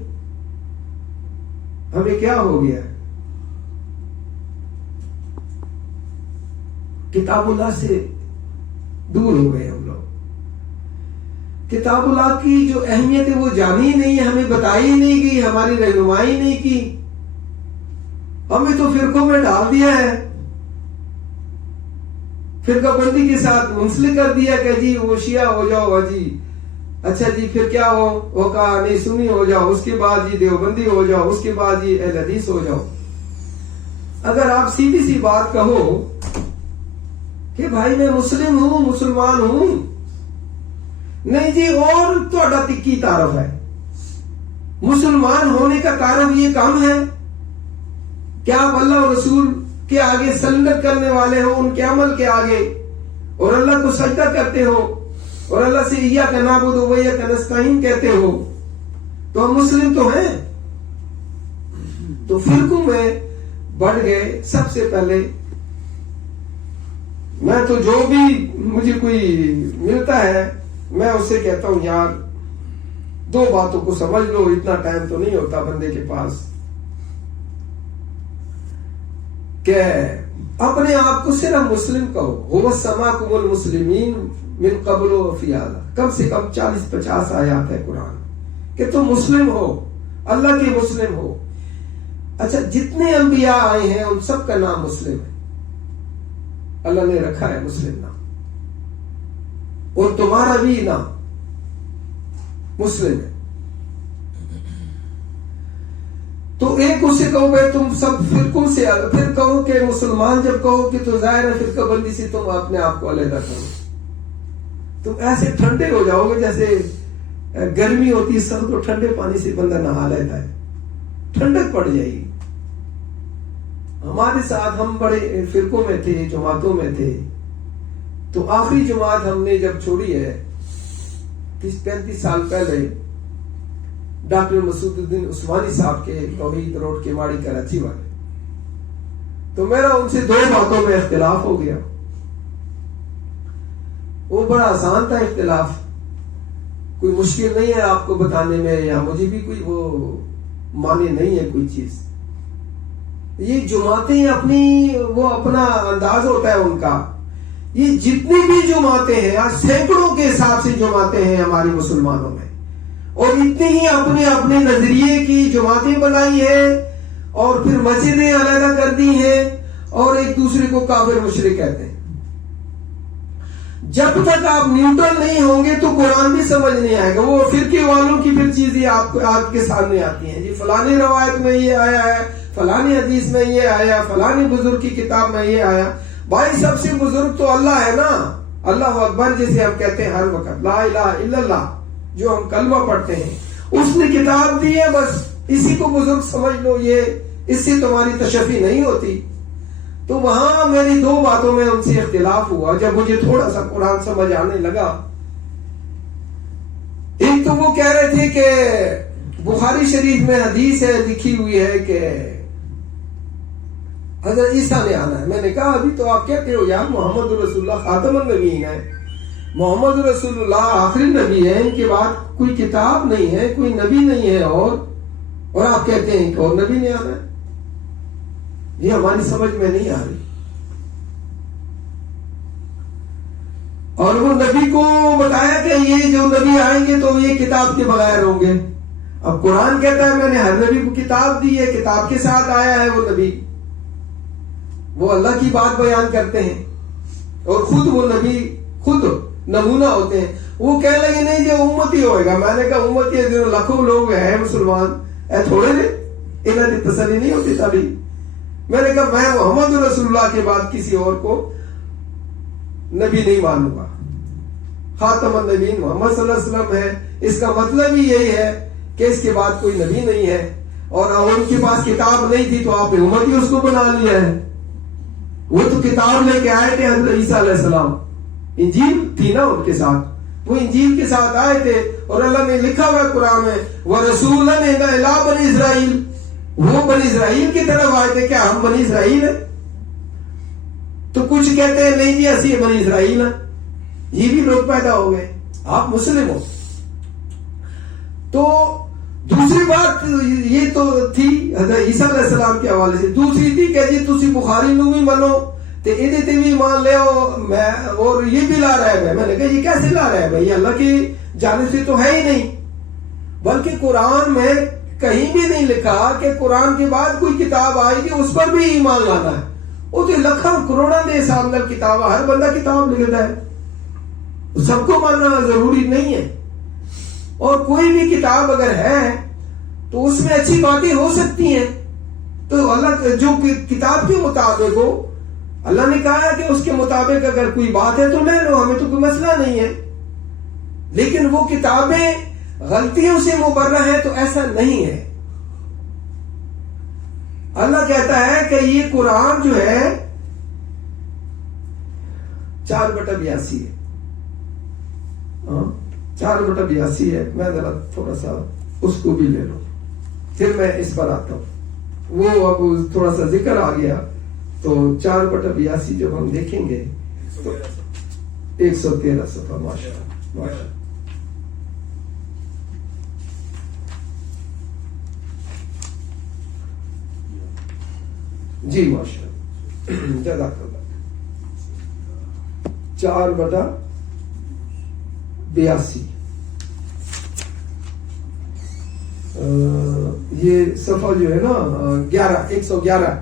ہمیں کیا ہو گیا, کتاب اللہ سے دور ہو گئے ہم لوگ. کتاب اللہ کی جو اہمیت ہے وہ جانی نہیں ہے, ہمیں بتائی نہیں گئی, ہماری رہنمائی نہیں کی. ہمیں تو فرقوں میں ڈال دیا ہے، فرقہ بندی کے ساتھ منسلک کر دیا کہ جی وہ شیعہ ہو جاؤ، جی اچھا جی پھر کیا ہو، وہ کہا نہیں سنی ہو جاؤ، اس کے بعد جی دیوبندی ہو جاؤ، اس کے بعد جی اہل حدیث ہو جاؤ۔ اگر آپ سیدھی سی بات کہو کہ بھائی میں مسلم ہوں، مسلمان ہوں، نہیں جی اور تھوڑا تکی تعارف ہے، مسلمان ہونے کا تعارف یہ کم ہے کہ آپ اللہ اور رسول کے آگے سرنڈر کرنے والے ہو، ان کے عمل کے آگے، اور اللہ کو سجدہ کرتے ہو، اور اللہ سے ایاک نعبد و ایاک نستعین کہتے ہو، تو ہم مسلم تو ہیں۔ تو فرقوں میں بڑھ گئے۔ سب سے پہلے میں تو جو بھی مجھے کوئی ملتا ہے میں اس سے کہتا ہوں یار دو باتوں کو سمجھ لو، اتنا ٹائم تو نہیں ہوتا بندے کے پاس کہ اپنے آپ کو صرف مسلم کہو۔ هو سماکم المسلمین من قبل و فی ھذا، کم سے کم 40-50 آیات ہے قرآن کہ تم مسلم ہو، اللہ کے مسلم ہو۔ اچھا جتنے انبیاء آئے ہیں ان سب کا نام مسلم ہے، اللہ نے رکھا ہے مسلم نام، اور تمہارا بھی نام مسلم ہے۔ تو ایک اسے کہو گے تم سب فرقوں سے، پھر کہو کہ مسلمان جب کہو کہ تو ظاہر ہے فرقہ بندی سے تم اپنے آپ کو علیحدہ کرو، تم ایسے ٹھنڈے ہو جاؤ گے جیسے گرمی ہوتی ہے، سر تو ٹھنڈے پانی سے بندہ نہا لیتا ہے، ٹھنڈک پڑ جائے گی۔ ہمارے ساتھ ہم بڑے فرقوں میں تھے، جماعتوں میں تھے، تو آخری جماعت ہم نے جب چھوڑی ہے 30-35 سال پہلے ڈاکٹر مسعود الدین عثمانی صاحب کے توحید روڈ کے ماڑی کراچی والے، تو میرا ان سے 2 باتوں میں اختلاف ہو گیا۔ وہ بڑا آسان تھا اختلاف، کوئی مشکل نہیں ہے آپ کو بتانے میں، یا مجھے بھی کوئی وہ مانے نہیں ہے کوئی چیز۔ یہ جماعتیں اپنی وہ اپنا انداز ہوتا ہے ان کا، یہ جتنی بھی جماعتیں ہیں آج سینکڑوں کے حساب سے جماعتیں ہیں ہماری مسلمانوں میں، اور اتنی ہی اپنے اپنے نظریے کی جماعتیں بنائی ہیں، اور پھر مسجدیں علیحدہ کر دی ہیں، اور ایک دوسرے کو کافر مشرک کہتے ہیں۔ جب تک آپ نیوٹرل نہیں ہوں گے تو قرآن بھی سمجھ نہیں آئے گا۔ وہ فرقے والوں کی پھر چیزیں آپ کے سامنے آتی ہیں، جی فلانی روایت میں یہ آیا ہے، فلانی حدیث میں یہ آیا، فلانی بزرگ کی کتاب میں یہ آیا۔ بھائی سب سے بزرگ تو اللہ ہے نا، اللہ اکبر جسے ہم کہتے ہیں ہر وقت، لا الہ الا اللہ جو ہم کلمہ پڑھتے ہیں، اس نے کتاب دی ہے، بس اسی کو بزرگ سمجھ لو، یہ اس سے تمہاری تشفی نہیں ہوتی۔ تو وہاں میری 2 باتوں میں ان سے اختلاف ہوا جب مجھے تھوڑا سا قرآن سمجھ آنے لگا۔ ایک تو وہ کہہ رہے تھے کہ بخاری شریف میں حدیث ہے، لکھی ہوئی ہے کہ حضرت عیسیٰ نے آنا ہے۔ میں نے کہا ابھی تو آپ کہتے ہو یار محمد رسول اللہ خاتم النبیین ہے، محمد رسول اللہ آخری نبی ہے، ان کے بعد کوئی کتاب نہیں ہے، کوئی نبی نہیں ہے، اور آپ کہتے ہیں کہ اور نبی نے آنا ہے، یہ ہماری سمجھ میں نہیں آ رہی۔ اور وہ نبی کو بتایا کہ یہ جو نبی آئیں گے تو یہ کتاب کے بغیر ہوں گے۔ اب قرآن کہتا ہے میں نے ہر نبی کو کتاب دی ہے، کتاب کے ساتھ آیا ہے وہ نبی، وہ اللہ کی بات بیان کرتے ہیں، اور خود وہ نبی خود نمونہ ہوتے ہیں۔ وہ کہنے لگے نہیں جو امتی ہوئے گا۔ میں نے کہا امتی ہے جو لاکھوں لوگ ہیں مسلمان، اے تھوڑے نے انہوں نے تسلی نہیں ہوتی تھی۔ میں نے کہا میں محمد رسول اللہ کے بعد کسی اور کو نبی نہیں مانوں گا، خاتم النبیین محمد صلی اللہ علیہ وسلم ہے۔ اس کا مطلب ہی یہی ہے کہ اس کے بعد کوئی نبی نہیں ہے، اور ان کے پاس کتاب نہیں تھی تو آپ نے امت ہی اس کو بنا لیا ہے۔ وہ تو کتاب لے کے آئے تھے حضرت عیسیٰ علیہ السلام، انجیل تھی نا ان کے ساتھ، وہ انجیل کے ساتھ آئے تھے، اور اللہ نے لکھا ہوا قرآن میں وَرَسُولًا إِلَىٰ بَنِي إِسْرَائِيلَ، وہ بنی اسرائیل کی طرف آئے تھے۔ کیا ہم بنی اسرائیل ہیں؟ تو کچھ کہتے ہیں نہیں جی اسی بنی اسرائیل ہیں، یہ بھی لوگ پیدا ہو گئے، آپ مسلم ہو۔ تو دوسری بات یہ تو تھی حضرت عیسیٰ علیہ السلام کے حوالے سے۔ دوسری تھی کہ جی تسی بخاری نو بھی منو تے ایدے تے بھی مان لے ہو، میں اور یہ بھی لا رہا ہے۔ میں نے کہا یہ کیسے لا رہا ہے بھائی، اللہ کی جانب سے تو ہے ہی نہیں، بلکہ قرآن میں کہیں بھی نہیں لکھا کہ قرآن کے بعد کوئی کتاب آئے گی اس پر بھی ایمان لانا ہے. وہ تو لکھاں کروڑاں دے حساب نال کتاب، ہر بندہ کتاب لکھتا ہے، سب کو ماننا ضروری نہیں ہے. اور کوئی بھی کتاب اگر ہے تو اس میں اچھی باتیں ہو سکتی ہیں، تو اللہ جو کتاب کے مطابق ہو، اللہ نے کہا ہے کہ اس کے مطابق اگر کوئی بات ہے تو لے لو، ہمیں تو کوئی مسئلہ نہیں ہے. لیکن وہ کتابیں غلطیوں سے مبرہ ہیں تو ایسا نہیں ہے. اللہ کہتا ہے کہ یہ قرآن جو ہے 4/82 ہے، 4/82 ہے. میں ذرا تھوڑا سا اس کو بھی لے لوں، پھر میں اس پر آتا ہوں. وہ اب تھوڑا سا ذکر آ گیا تو 4/82 جب ہم دیکھیں گے تو 113 صفحہ. ماشاءاللہ. جی ماشاءاللہ، جزاک اللہ. 4/82 یہ صفحہ جو ہے نا 111.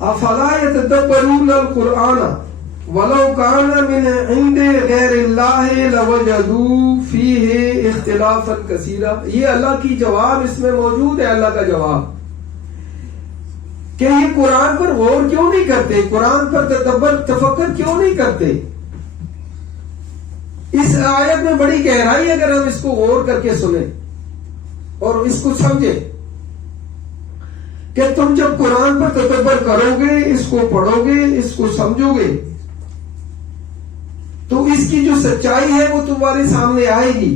افلا يتدبرون القرآن ولو كان من عند غیر اللہ لوجدوا فیہ اختلافا کثیرا. یہ اللہ کی جواب اس میں موجود ہے. اللہ کا جواب کہ یہ قرآن پر غور کیوں نہیں کرتے، قرآن پر تفکر کیوں نہیں کرتے. اس آیت میں بڑی گہرائی اگر ہم اس کو غور کر کے سنیں اور اس کو سمجھیں کہ تم جب قرآن پر تدبر کرو گے، اس کو پڑھو گے، اس کو سمجھو گے، تو اس کی جو سچائی ہے وہ تمہارے سامنے آئے گی.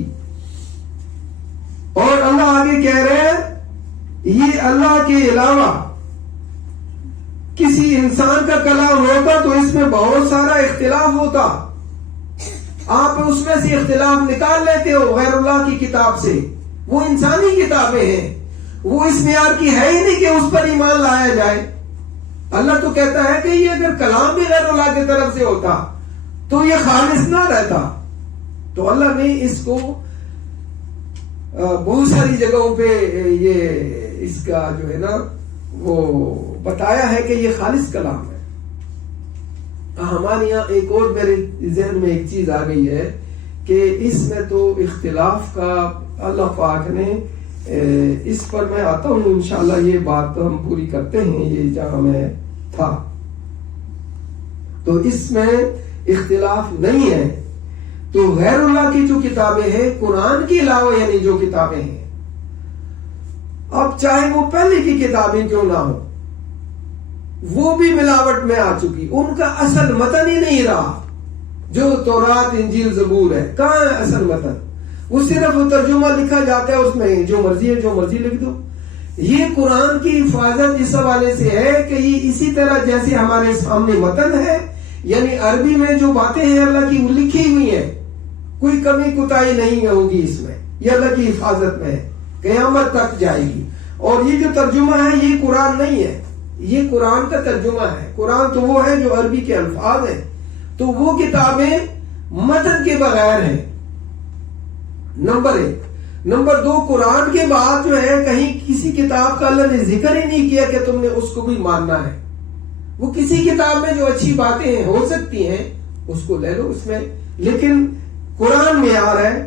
اور اللہ آگے کہہ رہے ہیں یہ اللہ کے علاوہ کسی انسان کا کلام ہوتا تو اس میں بہت سارا اختلاف ہوتا. آپ اس میں سے اختلاف نکال لیتے ہو غیر اللہ کی کتاب سے. وہ انسانی کتابیں ہیں، وہ اس معیار کی ہے ہی نہیں کہ اس پر ایمان لایا جائے. اللہ تو کہتا ہے کہ یہ اگر کلام بھی غیر اللہ کی طرف سے ہوتا تو یہ خالص نہ رہتا. تو اللہ نے اس کو بہت ساری جگہوں پہ یہ اس کا جو ہے نا وہ بتایا ہے کہ یہ خالص کلام ہے. ہمارے یہاں ایک اور میرے ذہن میں ایک چیز آ گئی ہے کہ اس میں تو اختلاف کا اللہ پاک نے اس پر میں آتا ہوں انشاءاللہ، یہ بات ہم پوری کرتے ہیں. یہ جہاں میں تھا تو اس میں اختلاف نہیں ہے. تو غیر اللہ کی جو کتابیں ہیں قرآن کے علاوہ یعنی جو کتابیں ہیں، اب چاہے وہ پہلے کی کتابیں کیوں نہ ہو، وہ بھی ملاوٹ میں آ چکی. ان کا اصل متن ہی نہیں رہا. جو تورات انجیل زبور ہے، کہاں ہے اصل متن؟ وہ صرف ترجمہ لکھا جاتا ہے، اس میں جو مرضی ہے جو مرضی لکھ دو. یہ قرآن کی حفاظت اس حوالے سے ہے کہ یہ اسی طرح جیسے ہمارے سامنے متن ہے، یعنی عربی میں جو باتیں ہیں اللہ کی وہ لکھی ہوئی ہیں، کوئی کمی کوتاہی نہیں ہوگی اس میں. یہ اللہ کی حفاظت میں ہے، قیامت تک جائے گی. اور یہ جو ترجمہ ہے یہ قرآن نہیں ہے، یہ قرآن کا ترجمہ ہے. قرآن تو وہ ہے جو عربی کے الفاظ ہیں. تو وہ کتابیں متن کے بغیر ہیں، نمبر 1. نمبر 2، قرآن کے بعد جو ہے کہیں کسی کتاب کا اللہ نے ذکر ہی نہیں کیا کہ تم نے اس کو بھی ماننا ہے. وہ کسی کتاب میں جو اچھی باتیں ہو سکتی ہیں اس کو لے لو اس میں، لیکن قرآن میں آ رہا ہے،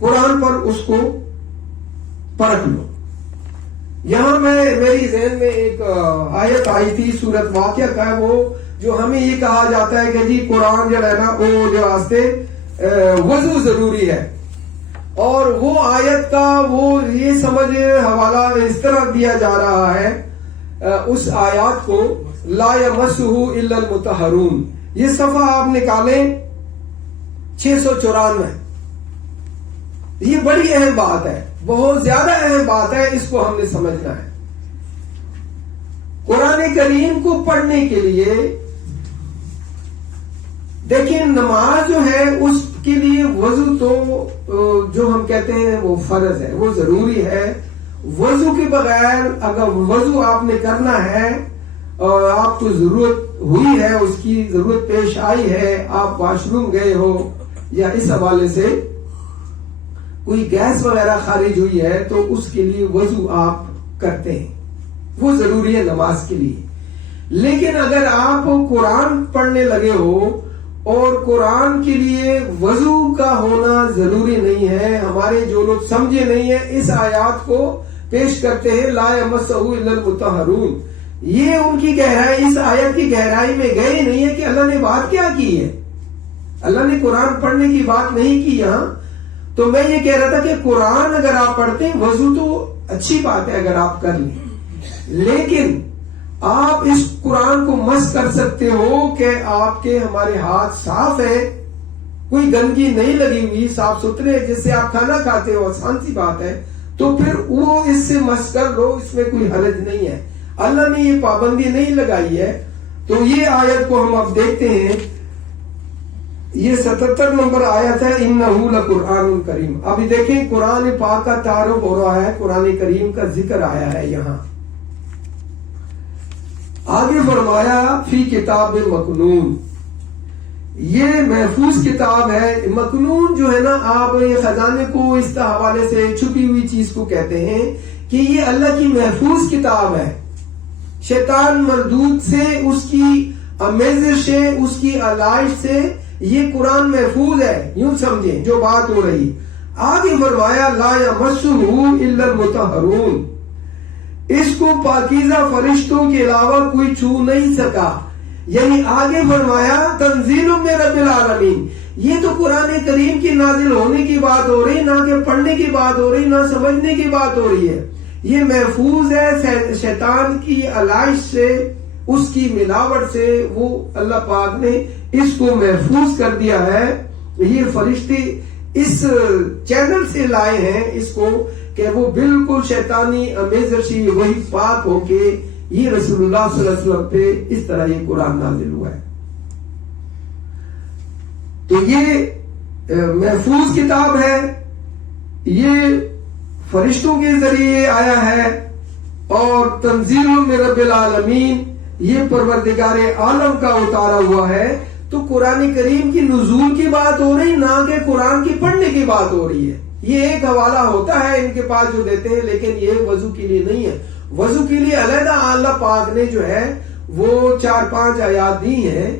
قرآن پر اس کو پرکھ لو. یہاں میری ذہن میں ایک آیت آئی تھی سورت واقعہ کا ہے، وہ جو ہمیں یہ کہا جاتا ہے کہ جی قرآن جو ہے نا وہ جو واسطے وضو ضروری ہے. اور وہ آیت کا وہ یہ سمجھ حوالہ اس طرح دیا جا رہا ہے اس آیات کو، لا یمسہ الا المطہرون. یہ صفحہ آپ نکالیں 694. یہ بڑی اہم بات ہے، بہت زیادہ اہم بات ہے، اس کو ہم نے سمجھنا ہے. قرآن کریم کو پڑھنے کے لیے دیکھیں نماز جو ہے اس کے لیے وضو تو جو ہم کہتے ہیں وہ فرض ہے، وہ ضروری ہے. وضو کے بغیر اگر وضو آپ نے کرنا ہے اور آپ کو ضرورت ہوئی ہے، اس کی ضرورت پیش آئی ہے، آپ واش روم گئے ہو یا اس حوالے سے، کوئی گیس وغیرہ خارج ہوئی ہے تو اس کے لیے وضو آپ کرتے ہیں، وہ ضروری ہے نماز کے لیے. لیکن اگر آپ قرآن پڑھنے لگے ہو اور قرآن کے لیے وضو کا ہونا ضروری نہیں ہے، ہمارے جو لوگ سمجھے نہیں ہیں اس آیات کو پیش کرتے ہیں لا یمسہ الا المطہرون. یہ ان کی گہرائی، اس آیت کی گہرائی میں گئے نہیں ہے کہ اللہ نے بات کیا کی ہے. اللہ نے قرآن پڑھنے کی بات نہیں کی یہاں. تو میں یہ کہہ رہا تھا کہ قرآن اگر آپ پڑھتے ہیں وضو تو اچھی بات ہے اگر آپ کر لیں، لیکن آپ اس قرآن کو مس کر سکتے ہو کہ آپ کے ہمارے ہاتھ صاف ہے، کوئی گندگی نہیں لگی ہوئی، صاف ستھرے، جس سے آپ کھانا کھاتے ہو، آسان سی بات ہے، تو پھر وہ اس سے مس کر لو، اس میں کوئی حرج نہیں ہے. اللہ نے یہ پابندی نہیں لگائی ہے. تو یہ آیت کو ہم اب دیکھتے ہیں، یہ 77 نمبر آیت ہے انہ لقرآن کریم. ابھی دیکھیں قرآن پاک کا تعارف ہو رہا ہے، قرآن کریم کا ذکر آیا ہے یہاں. آگے فرمایا فی کتاب مکنون، یہ محفوظ کتاب ہے. مکنون جو ہے نا، آپ یہ خزانے کو اس حوالے سے چھپی ہوئی چیز کو کہتے ہیں کہ یہ اللہ کی محفوظ کتاب ہے. شیطان مردود سے، اس کی آمیزش سے، اس کی آلائش سے یہ قرآن محفوظ ہے، یوں سمجھیں جو بات ہو رہی. آگے فرمایا لا یمسہ الا المطہرون، اس کو پاکیزہ فرشتوں کے علاوہ کوئی چھو نہیں سکا. یعنی آگے فرمایا تنزیل من رب العالمین. یہ تو قرآن کریم کی نازل ہونے کی بات ہو رہی، نہ کہ پڑھنے کی بات ہو رہی، نہ سمجھنے کی بات ہو رہی ہے. یہ محفوظ ہے شیطان کی آلائش سے، اس کی ملاوٹ سے. وہ اللہ پاک نے اس کو محفوظ کر دیا ہے. یہ فرشتے اس چینل سے لائے ہیں اس کو کہ وہ بالکل شیطانی امیزشی وہی پاک ہو کے یہ رسول اللہ صلی اللہ علیہ وسلم پہ اس طرح یہ قرآن نازل ہوا ہے. تو یہ محفوظ کتاب ہے، یہ فرشتوں کے ذریعے آیا ہے، اور تنزیل من رب العالمین، یہ پروردگار عالم کا اتارا ہوا ہے. تو قرآن کریم کی نزول کی بات ہو رہی، نہ کہ قرآن کی پڑھنے کی بات ہو رہی ہے. یہ ایک حوالہ ہوتا ہے ان کے پاس جو دیتے ہیں، لیکن یہ وضو کے لیے نہیں ہے. وضو کے لیے علیحدہ اللہ پاک نے جو ہے وہ 4-5 آیات دی ہیں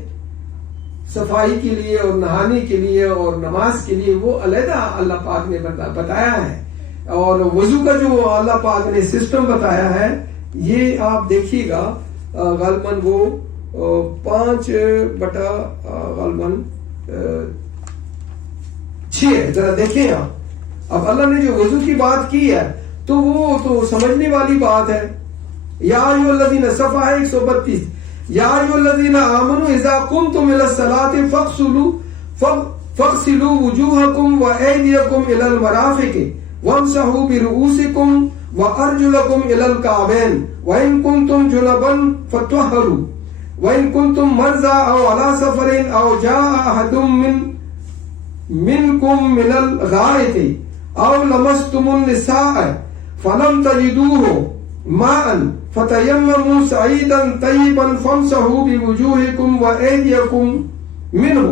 صفائی کے لیے اور نہانے کے لیے اور نماز کے لیے، وہ علیحدہ اللہ پاک نے بتایا ہے. اور وضو کا جو اللہ پاک نے سسٹم بتایا ہے، یہ آپ دیکھیے گا غالباً وہ 5/6 ہے. ذرا دیکھیں آپ. اب اللہ نے جو وضو کی بات کی ہے تو وہ تو سمجھنے والی بات ہے. یا ایھا الذین، صفحہ 132، یا ایھا الذین آمنوا اذا قمتم الى الصلاة فاغسلوا وجوہکم وایدیکم الى المرافق وامسحوا برؤوسکم وارجلکم الى الکعبین وان کنتم جنبا فطہروا وان کنتم مرضى او على سفر او جاء احد منکم من الغائط او لمستم النساء فلم تجدوه ماء فتیمموا صعیدا طیبا فامسحوا بوجوہکم وایدیکم منه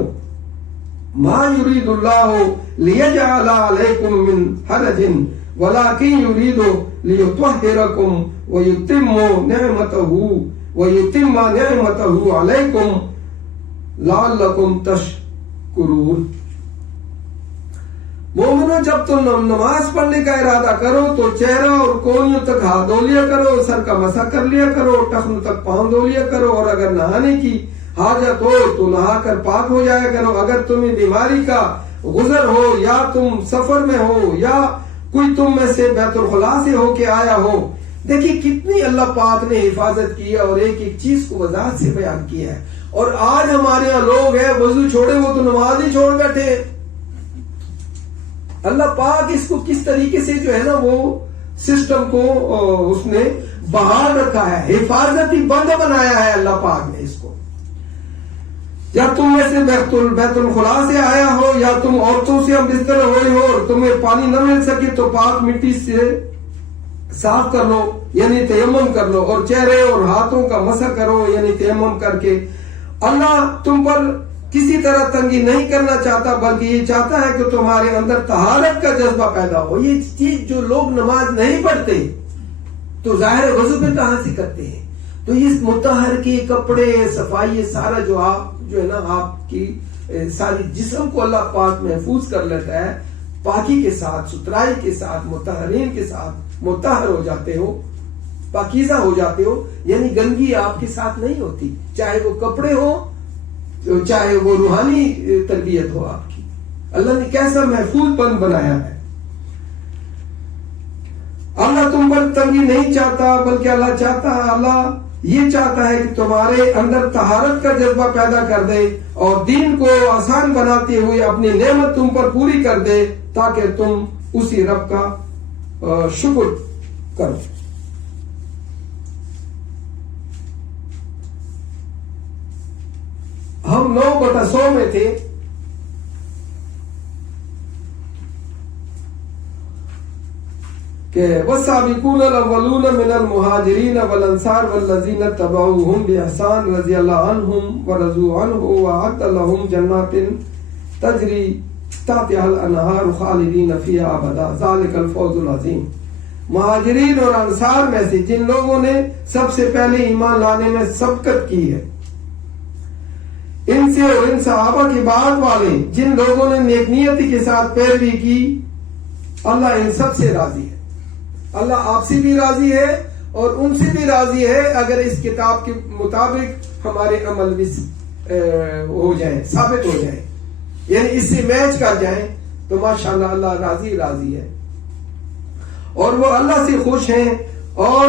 ما يريد الله ليجعل عليكم من حرج ولكن يريد ليطهركم ويتم نعمته عليكم لعلكم تشکرون. مومنو، جب تم نماز پڑھنے کا ارادہ کرو تو چہرہ اور کونیوں تک ہاتھ دھو لیا کرو، سر کا مسح کر لیا کرو، ٹخنوں تک پاؤں دھو لیا کرو، اور اگر نہانے کی حاجت ہو تو نہا کر پاک ہو جایا کرو. اگر تمہیں بیماری کا گزر ہو، یا تم سفر میں ہو، یا کوئی تم میں سے بیت الخلا سے ہو کے آیا ہو. دیکھیے کتنی اللہ پاک نے حفاظت کی ہے اور ایک ایک چیز کو وضاحت سے بیان کیا ہے. اور آج ہمارے یہاں لوگ ہیں وضو چھوڑے وہ تو نماز ہی چھوڑ بیٹھے. اللہ پاک اس کو کس طریقے سے جو ہے نا وہ سسٹم کو اس نے بحال رکھا ہے، حفاظتی بند بنایا ہے اللہ پاک نے اس کو. یا تم میں سے بیت الخلا سے آیا ہو، یا تم عورتوں سے ہم بستر ہوئے ہو اور تمہیں پانی نہ مل سکے تو پاک مٹی سے صاف کر لو، یعنی تیمم کر لو، اور چہرے اور ہاتھوں کا مسح کرو، یعنی تیمم کر کے. اللہ تم پر کسی طرح تنگی نہیں کرنا چاہتا، بلکہ یہ چاہتا ہے کہ تمہارے اندر طہارت کا جذبہ پیدا ہو۔ یہ چیز جو لوگ نماز نہیں پڑھتے تو ظاہر وضو پہ کہاں سے کرتے ہیں؟ تو اس مطہر کے کپڑے، صفائی، یہ سارا جو ہے نا آپ کی ساری جسم کو اللہ پاک محفوظ کر لیتا ہے، پاکی کے ساتھ، ستھرائی کے ساتھ، مطہرین کے ساتھ مطہر ہو جاتے ہو، پاکیزہ ہو جاتے ہو، یعنی گندگی آپ کے ساتھ نہیں ہوتی، چاہے وہ کپڑے ہو، چاہے وہ روحانی تربیت ہو آپ کی۔ اللہ نے کیسا محفوظ بند بنایا ہے۔ اللہ تم پر تنگی نہیں چاہتا، بلکہ اللہ چاہتا ہے، اللہ یہ چاہتا ہے کہ تمہارے اندر طہارت کا جذبہ پیدا کر دے اور دین کو آسان بناتے ہوئے اپنی نعمت تم پر پوری کر دے تاکہ تم اسی رب کا شکر کرو۔ ہم 9/100 میں تھے، کہ والسابقون الاولون من المہاجرین والانصار والذین اتبعوہم بإحسان رضی اللہ عنہم ورضوا عنہ وأعد لهم جنات تجری تحتها الانہار خالدین فیہا ابدا ذلک الفوز العظیم۔ مہاجرین اور انصار میں سے جن لوگوں نے سب سے پہلے ایمان لانے میں سبقت کی ہے، ان سے اور ان صحابہ کے بعد والے جن لوگوں نے نیکنیتی کے ساتھ پیروی کی، اللہ ان سب سے راضی ہے۔ اللہ آپ سے بھی راضی ہے اور ان سے بھی راضی ہے اگر اس کتاب کے مطابق ہمارے عمل بھی ہو جائیں، ثابت ہو جائیں، یعنی اس سے میچ کر جائیں، تو ماشاءاللہ اللہ راضی ہے اور وہ اللہ سے خوش ہیں، اور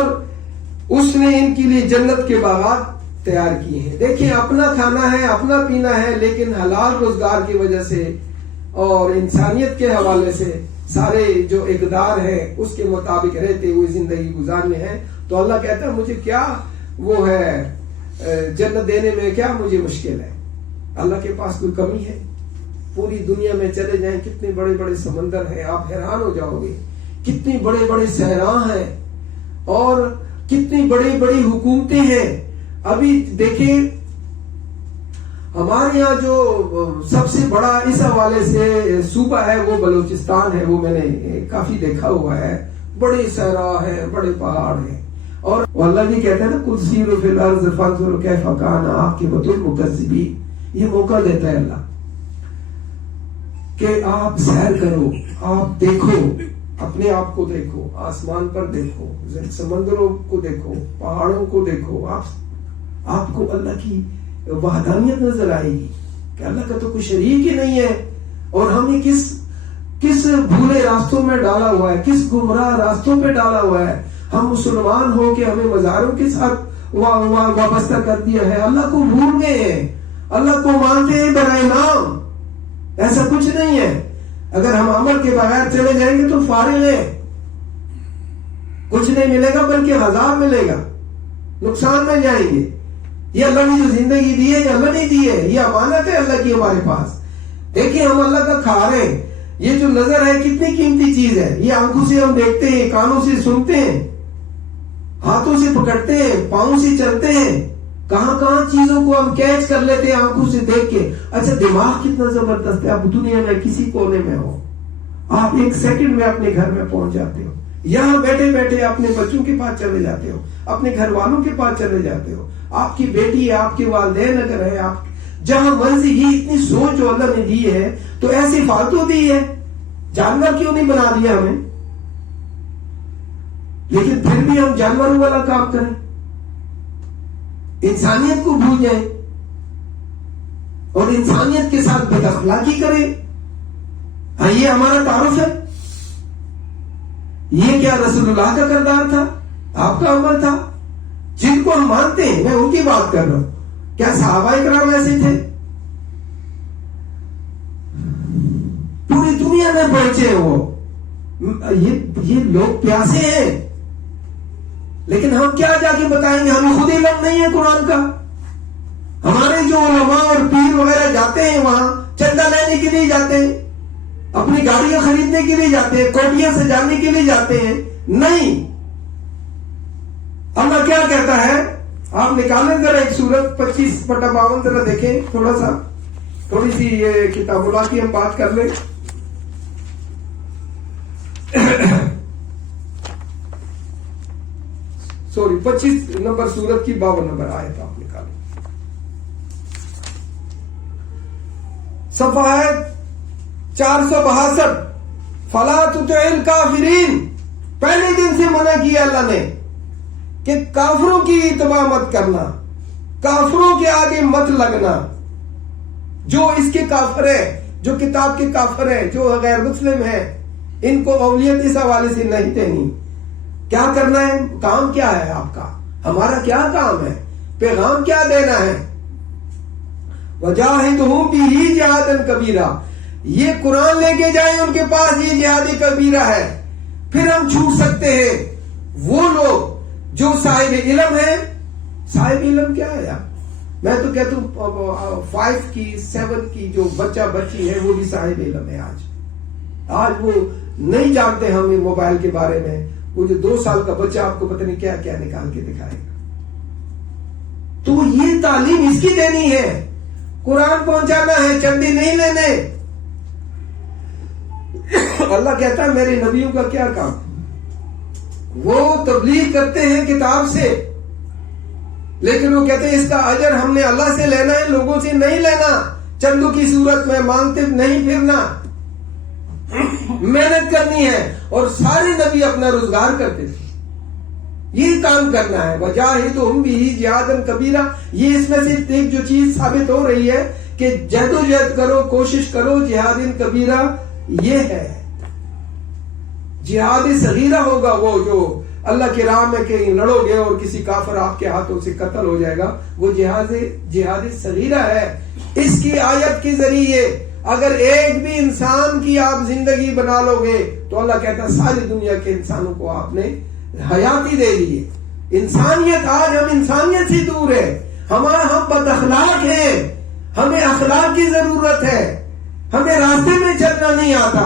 اس نے ان کے لیے جنت کے باغات تیار کیے ہیں۔ دیکھیں، اپنا کھانا ہے، اپنا پینا ہے، لیکن حلال روزگار کی وجہ سے اور انسانیت کے حوالے سے سارے جو اقدار ہیں اس کے مطابق رہتے ہوئے زندگی گزارنے ہیں، تو اللہ کہتا ہے مجھے کیا وہ ہے جنت دینے میں کیا مجھے مشکل ہے۔ اللہ کے پاس کوئی کمی ہے؟ پوری دنیا میں چلے جائیں، کتنے بڑے بڑے سمندر ہیں، آپ حیران ہو جاؤ گے، کتنی بڑے بڑے صحرا ہیں اور کتنی بڑی بڑی حکومتیں ہیں۔ ابھی دیکھیں ہمارے یہاں جو سب سے بڑا اس حوالے سے صوبہ ہے وہ بلوچستان ہے، وہ میں نے کافی دیکھا ہوا ہے، بڑے صحرا ہیں، بڑے پہاڑ ہیں، اور اللہ بھی کہتے ہیں نا کل سیروا فی الارض فانظروا کیف کان عاقبۃ المکذبین۔ یہ موقع دیتا ہے اللہ کہ آپ سیر کرو، آپ دیکھو، اپنے آپ کو دیکھو، آسمان پر دیکھو، سمندروں کو دیکھو، پہاڑوں کو دیکھو، آپ کو اللہ کی وحدانیت نظر آئے گی کہ اللہ کا تو کوئی شریک ہی نہیں ہے، اور ہمیں کس بھولے راستوں میں ڈالا ہوا ہے، کس گمراہ راستوں پہ ڈالا ہوا ہے۔ ہم مسلمان ہو کے ہمیں مزاروں کے ساتھ وابستہ کر دیا ہے، اللہ کو بھول گئے ہیں، اللہ کو مانتے ہیں برائے نام۔ ایسا کچھ نہیں ہے، اگر ہم عمل کے بغیر چلے جائیں گے تو فارغ ہیں، کچھ نہیں ملے گا بلکہ عذاب ملے گا، نقصان میں جائیں گے۔ یہ اللہ نے جو زندگی دی ہے یہ اللہ نے دی ہے، یہ امانت ہے اللہ کی ہمارے پاس۔ دیکھیں ہم اللہ کا کھا رہے ہیں، یہ جو نظر ہے کتنی قیمتی چیز ہے، یہ آنکھوں سے ہم دیکھتے ہیں، کانوں سے سنتے ہیں، ہاتھوں سے پکڑتے ہیں، پاؤں سے چلتے ہیں، کہاں چیزوں کو ہم کیچ کر لیتے ہیں آنکھوں سے دیکھ کے۔ اچھا دماغ کتنا زبردست ہے، آپ دنیا میں کسی کونے میں ہو، آپ 1 سیکنڈ میں اپنے گھر میں پہنچ جاتے ہو، یہاں بیٹھے بیٹھے اپنے بچوں کے پاس چلے جاتے ہو، اپنے گھر والوں کے پاس چلے جاتے ہو، آپ کی بیٹی ہے، آپ کے والدین اگر ہے، آپ جہاں مرضی، یہ اتنی سوچ جو اللہ نے دی ہے تو ایسی فالتو دی ہے، جانور کیوں نہیں بنا دیا ہمیں؟ لیکن پھر بھی ہم جانوروں والا کام کریں، انسانیت کو بھول جائیں اور انسانیت کے ساتھ بد اخلاقی کریں۔ ہاں یہ ہمارا تعارف ہے؟ یہ کیا رسول اللہ کا کردار تھا؟ آپ کا عمل تھا؟ جن کو ہم مانتے ہیں، میں ان کی بات کر رہا ہوں، کیا صحابہ کرام ایسے تھے؟ پوری دنیا میں پہنچے ہیں وہ، یہ لوگ پیاسے ہیں، لیکن ہم کیا جا کے بتائیں گے؟ ہمیں خود علم نہیں ہے قرآن کا۔ ہمارے جو علماء اور پیر وغیرہ جاتے ہیں وہاں چندہ لینے کے لیے جاتے ہیں، اپنی گاڑیاں خریدنے کے لیے جاتے ہیں، کوٹیاں سجانے کے لیے جاتے ہیں، نہیں۔ اللہ کیا کہتا ہے؟ آپ نکالیں ذرا ایک سورت 25/52 ذرا دیکھیں تھوڑا سا، تھوڑی سی یہ کتاب اللہ کی ہم بات کر لیں. سوری 25 نمبر سورت کی 52 نمبر آیت آپ نکالیں. صفحہ 462. فلا تطع الکافرین. پہلے دن سے منع کیا اللہ نے کہ کافروں کی اتباع مت کرنا، کافروں کے آگے مت لگنا. جو اس کے کافر ہیں، جو کتاب کے کافر ہیں، جو غیر مسلم ہیں، ان کو اولویت اس حوالے سے نہیں دینی. کیا کرنا ہے؟ کام کیا ہے آپ کا؟ ہمارا کیا کام ہے؟ پیغام کیا دینا ہے؟ وجاہدہم بہ جہادا کبیرا. یہ قرآن لے کے جائیں ان کے پاس، یہ جہاد کبیرہ ہے. پھر ہم چھوٹ سکتے ہیں وہ لوگ جو صاحب علم ہیں. صاحب علم کیا ہے یار؟ میں تو کہتا ہوں 5 کی 7 کی جو بچہ بچی ہے وہ بھی صاحب علم ہے. آج وہ نہیں جانتے ہم موبائل کے بارے میں. وہ جو 2 سال کا بچہ آپ کو پتہ نہیں کیا کیا نکال کے دکھائے گا. تو یہ تعلیم اس کی دینی ہے، قرآن پہنچانا ہے، چندے نہیں لینے. اللہ کہتا ہے میرے نبیوں کا کیا کام؟ وہ تبلیغ کرتے ہیں کتاب سے، لیکن وہ کہتے ہیں اس کا اجر ہم نے اللہ سے لینا ہے، لوگوں سے نہیں لینا. چندوں کی صورت میں مانگتے نہیں پھرنا، محنت کرنی ہے. اور سارے نبی اپنا روزگار کرتے تھے، یہ کام کرنا ہے. وجاہدہم بہ جہادا کبیرا. یہ اس میں سے ایک جو چیز ثابت ہو رہی ہے کہ جدوجہد کرو، کوشش کرو. جہاد کبیرہ یہ ہے. جہاد صغیرہ ہوگا وہ جو اللہ کی راہ میں کہیں لڑو گے اور کسی کافر آپ کے ہاتھوں سے قتل ہو جائے گا، وہ جہاد صغیرہ ہے. اس کی آیت کے ذریعے اگر ایک بھی انسان کی آپ زندگی بنا لو گے تو اللہ کہتا ہے ساری دنیا کے انسانوں کو آپ نے حیاتی دے دی ہے. انسانیت، آج ہم انسانیت سے دور ہے. ہم بد اخلاق ہیں، ہمیں اخلاق کی ضرورت ہے. ہمیں راستے میں چلنا نہیں آتا،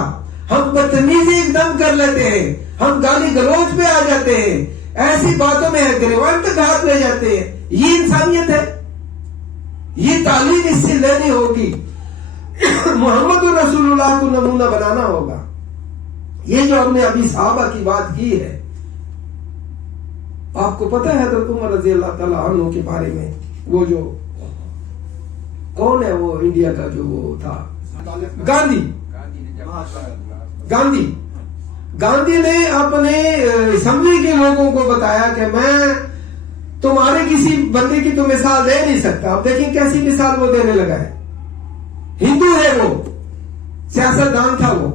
ہم بدتمیزی ایک دم کر لیتے ہیں، ہم گالی گلوچ پہ آ جاتے ہیں، ایسی باتوں میں گریوان تک ہاتھ لے جاتے ہیں. یہ انسانیت ہے. یہ تعلیم اس سے لینی ہوگی. محمد رسول اللہ کو نمونہ بنانا ہوگا. یہ جو ہم نے ابھی صحابہ کی بات کی ہے، آپ کو پتہ ہے حضرت عمر رضی اللہ تعالیٰ عنہ کے بارے میں، وہ جو کون ہے وہ انڈیا کا جو وہ تھا، گاندھی نے اپنے اسمبلی کے لوگوں کو بتایا کہ میں تمہارے کسی بندے کی تو مثال دے نہیں سکتا. اب دیکھیں کیسی مثال وہ دینے لگا ہے. ہندو ہے، وہ سیاستدان تھا. وہ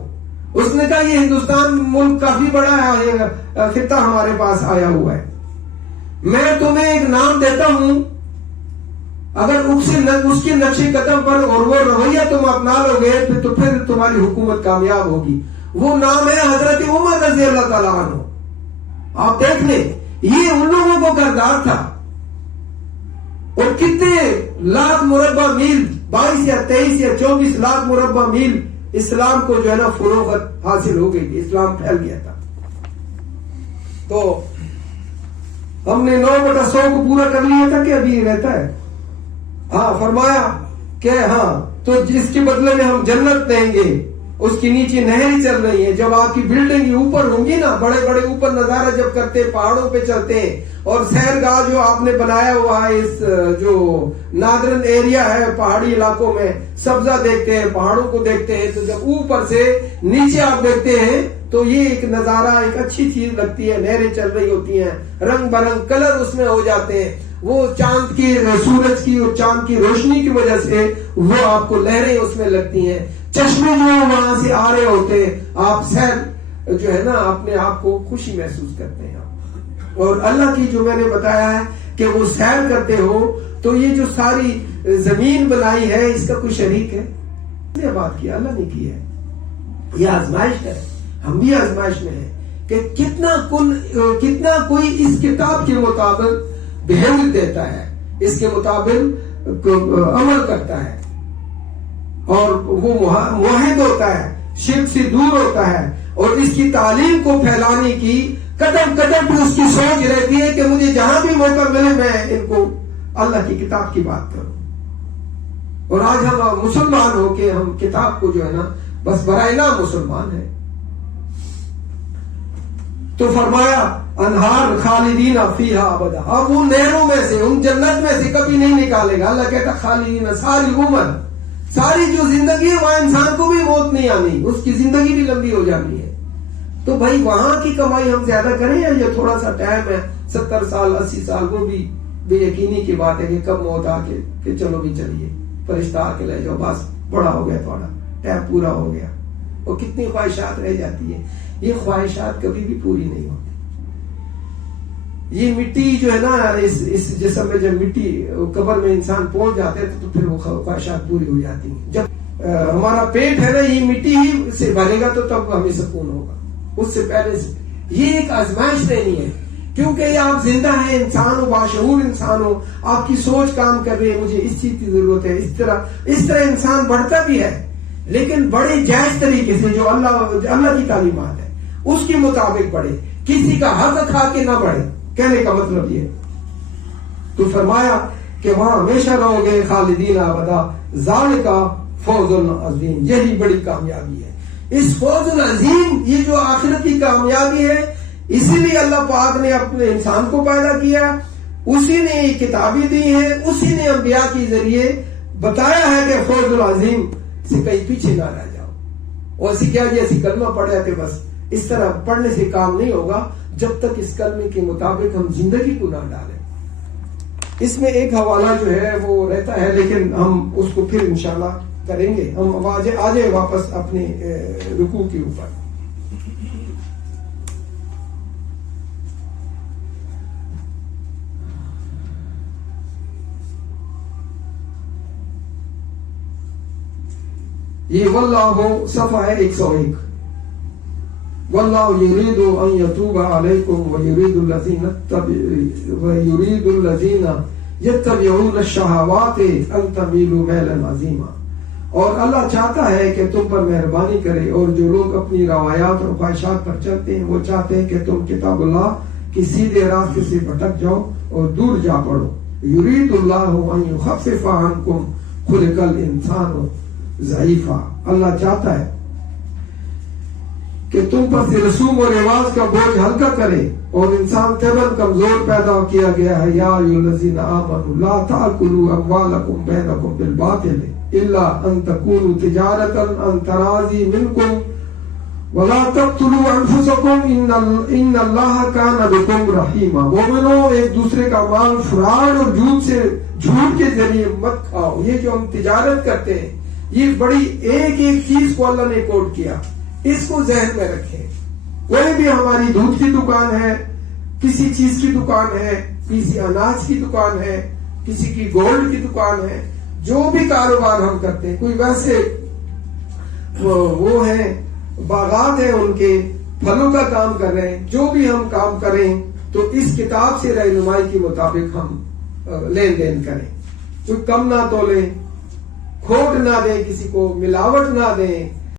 اس نے کہا یہ ہندوستان ملک کافی بڑا ہے، خطہ ہمارے پاس آیا ہوا ہے. میں تمہیں ایک نام دیتا ہوں، اگر اس کے نقش قدم پر اور وہ رویہ تم اپنا لو گے تو پھر تمہاری حکومت کامیاب ہوگی. وہ نام ہے حضرت عمر رضی اللہ تعالیٰ عنہ. آپ دیکھ لیں، یہ ان لوگوں کو کردار تھا. اور کتنے لاکھ مربع میل، 22 یا 23 یا 24 لاکھ مربع میل اسلام کو جو ہے نا فروغت حاصل ہو گئی، اسلام پھیل گیا تھا. تو ہم نے 9/100 کو پورا کر لیا تھا کہ ابھی رہتا ہے. ہاں فرمایا کہ ہاں تو جس کے بدلے میں ہم جنت دیں گے، اس کے نیچے نہریں چل رہی ہیں. جب آپ کی بلڈنگ اوپر ہوں گی نا، بڑے بڑے اوپر نظارہ جب کرتے، پہاڑوں پہ چلتے ہیں، اور سیر گاہ جو آپ نے بنایا ہوا ہے اس جو نادرن ایریا ہے پہاڑی علاقوں میں، سبزہ دیکھتے ہیں، پہاڑوں کو دیکھتے ہیں. تو جب اوپر سے نیچے آپ دیکھتے ہیں تو یہ ایک نظارہ، ایک اچھی چیز لگتی ہے. نہریں چل رہی ہوتی ہیں، رنگ برنگ کلر اس میں ہو جاتے ہیں. وہ چاند کی، سورج کی اور چاند کی روشنی کی وجہ سے وہ آپ کو لہریں اس میں لگتی ہیں. چشمے جو وہاں سے آ رہے ہوتے ہیں، آپ سیر جو ہے نا اپنے آپ کو خوشی محسوس کرتے ہیں. اور اللہ کی جو میں نے بتایا ہے کہ وہ سیر کرتے ہو، تو یہ جو ساری زمین بنائی ہے اس کا کوئی شریک ہے؟ یہ بات کی اللہ نے کی ہے. یہ آزمائش ہے، ہم بھی آزمائش میں ہیں کہ کتنا کوئی اس کتاب کے مطابق بہیو دیتا ہے، اس کے مطابق عمل کرتا ہے، اور وہ موحد ہوتا ہے، شرک سے دور ہوتا ہے، اور اس کی تعلیم کو پھیلانے کی قدم قدم پہ اس کی سوچ رہتی ہے کہ مجھے جہاں بھی موقع ملے میں ان کو اللہ کی کتاب کی بات کروں. اور آج ہم مسلمان ہو کے ہم کتاب کو جو ہے نا بس برائے نام مسلمان ہیں. تو فرمایا انہار خالدین فیہا ابدا. اب ان نہروں میں سے ان جنت میں سے کبھی نہیں نکالے گا. اللہ کہتا خالدین ساری عمر ساری جو زندگی ہے وہاں انسان کو بھی موت نہیں آنی, اس کی زندگی بھی لمبی ہو جانی ہے. تو بھائی وہاں کی کمائی ہم زیادہ کریں یا یہ تھوڑا سا ٹائم ہے 70 سال 80 سال وہ بھی بے یقینی کی بات ہے کہ کب موت آ کے کہ چلو بھی چلیے فرشتہ آ کے لے جاؤ بس بڑا ہو گیا تھوڑا ٹائم پورا ہو گیا. اور کتنی خواہشات رہ جاتی ہے. یہ خواہشات کبھی بھی پوری نہیں ہوتی. یہ مٹی جو ہے نا اس جسم میں جب مٹی قبر میں انسان پہنچ جاتے ہیں تو پھر وہ خواہشات پوری ہو جاتی ہیں. جب ہمارا پیٹ ہے نا یہ مٹی ہی سے بھرے گا تو تب ہمیں سکون ہوگا. اس سے پہلے سے یہ ایک آزمائش رہنی ہے کیونکہ یہ آپ زندہ ہیں انسان ہو باشعور انسان ہو آپ کی سوچ کام کر رہی ہے مجھے اس چیز کی ضرورت ہے. اس طرح انسان بڑھتا بھی ہے لیکن بڑے جائز طریقے سے جو اللہ کی تعلیمات ہے اس کے مطابق بڑھے. کسی کا حق کھا کے نہ بڑھے کہنے کا مطلب یہ. تو فرمایا کہ وہاں ہمیشہ رہو گے خالدین ابدا ذالک فوز العظیم. یہی بڑی کامیابی ہے. اس فوز العظیم یہ جو آخرت کی کامیابی ہے اسی لیے اللہ پاک نے اپنے انسان کو پیدا کیا. اسی نے کتابیں دی ہیں اسی نے انبیاء کے ذریعے بتایا ہے کہ فوز العظیم سے کہیں پیچھے نہ رہ جاؤ. اور اسی کیا جی اسی کلمہ پڑھے تھے بس اس طرح پڑھنے سے کام نہیں ہوگا جب تک اس کلمے کے مطابق ہم زندگی کو نہ ڈالیں. اس میں ایک حوالہ جو ہے وہ رہتا ہے لیکن ہم اس کو پھر انشاءاللہ کریں گے. ہم آجے واپس اپنے رکوع کے اوپر. یہ واللہ صفحہ ہے 101. واللہ یرید ان یتوب علیکم ویرید الذین یتبعون الشہوات ان تمیلوا میلا عظیما. اور اللہ چاہتا ہے کہ تم پر مہربانی کرے اور جو لوگ اپنی روایات اور خواہشات پر چلتے ہیں وہ چاہتے ہیں کہ تم کتاب اللہ کی سیدھے راستے سے بھٹک جاؤ اور دور جا پڑو. یرید اللہ ان یخفف عنکم خلق الانسان ضعیفا. اللہ چاہتا ہے کہ تم پر رسوم و رواج کا بوجھ ہلکا کرے اور انسان طبعاً کمزور پیدا کیا گیا ہے. یا ایھا الذین آمنوا لا تأکلوا اموالکم بینکم بالباطل الا ان تکونوا تجارتا عن تراضی منکم ولا تقتلوا انفسکم ان اللہ کان بکم رحیما. مومنو ایک دوسرے کا مال فراڈ اور جھوٹ کے ذریعے مت کھاؤ. یہ جو ہم تجارت کرتے ہیں یہ بڑی ایک چیز کو اللہ نے کوٹ کیا. اس کو ذہن میں رکھیں. کوئی بھی ہماری دودھ کی دکان ہے کسی چیز کی دکان ہے کسی اناج کی دکان ہے کسی کی گولڈ کی دکان ہے جو بھی کاروبار ہم کرتے ہیں کوئی ویسے وہ ہیں باغات ہیں ان کے پھلوں کا کام کر رہے ہیں جو بھی ہم کام کریں تو اس کتاب سے رہنمائی کے مطابق ہم لین دین کریں. کوئی کم نہ تولیں کھوٹ نہ دیں کسی کو ملاوٹ نہ دیں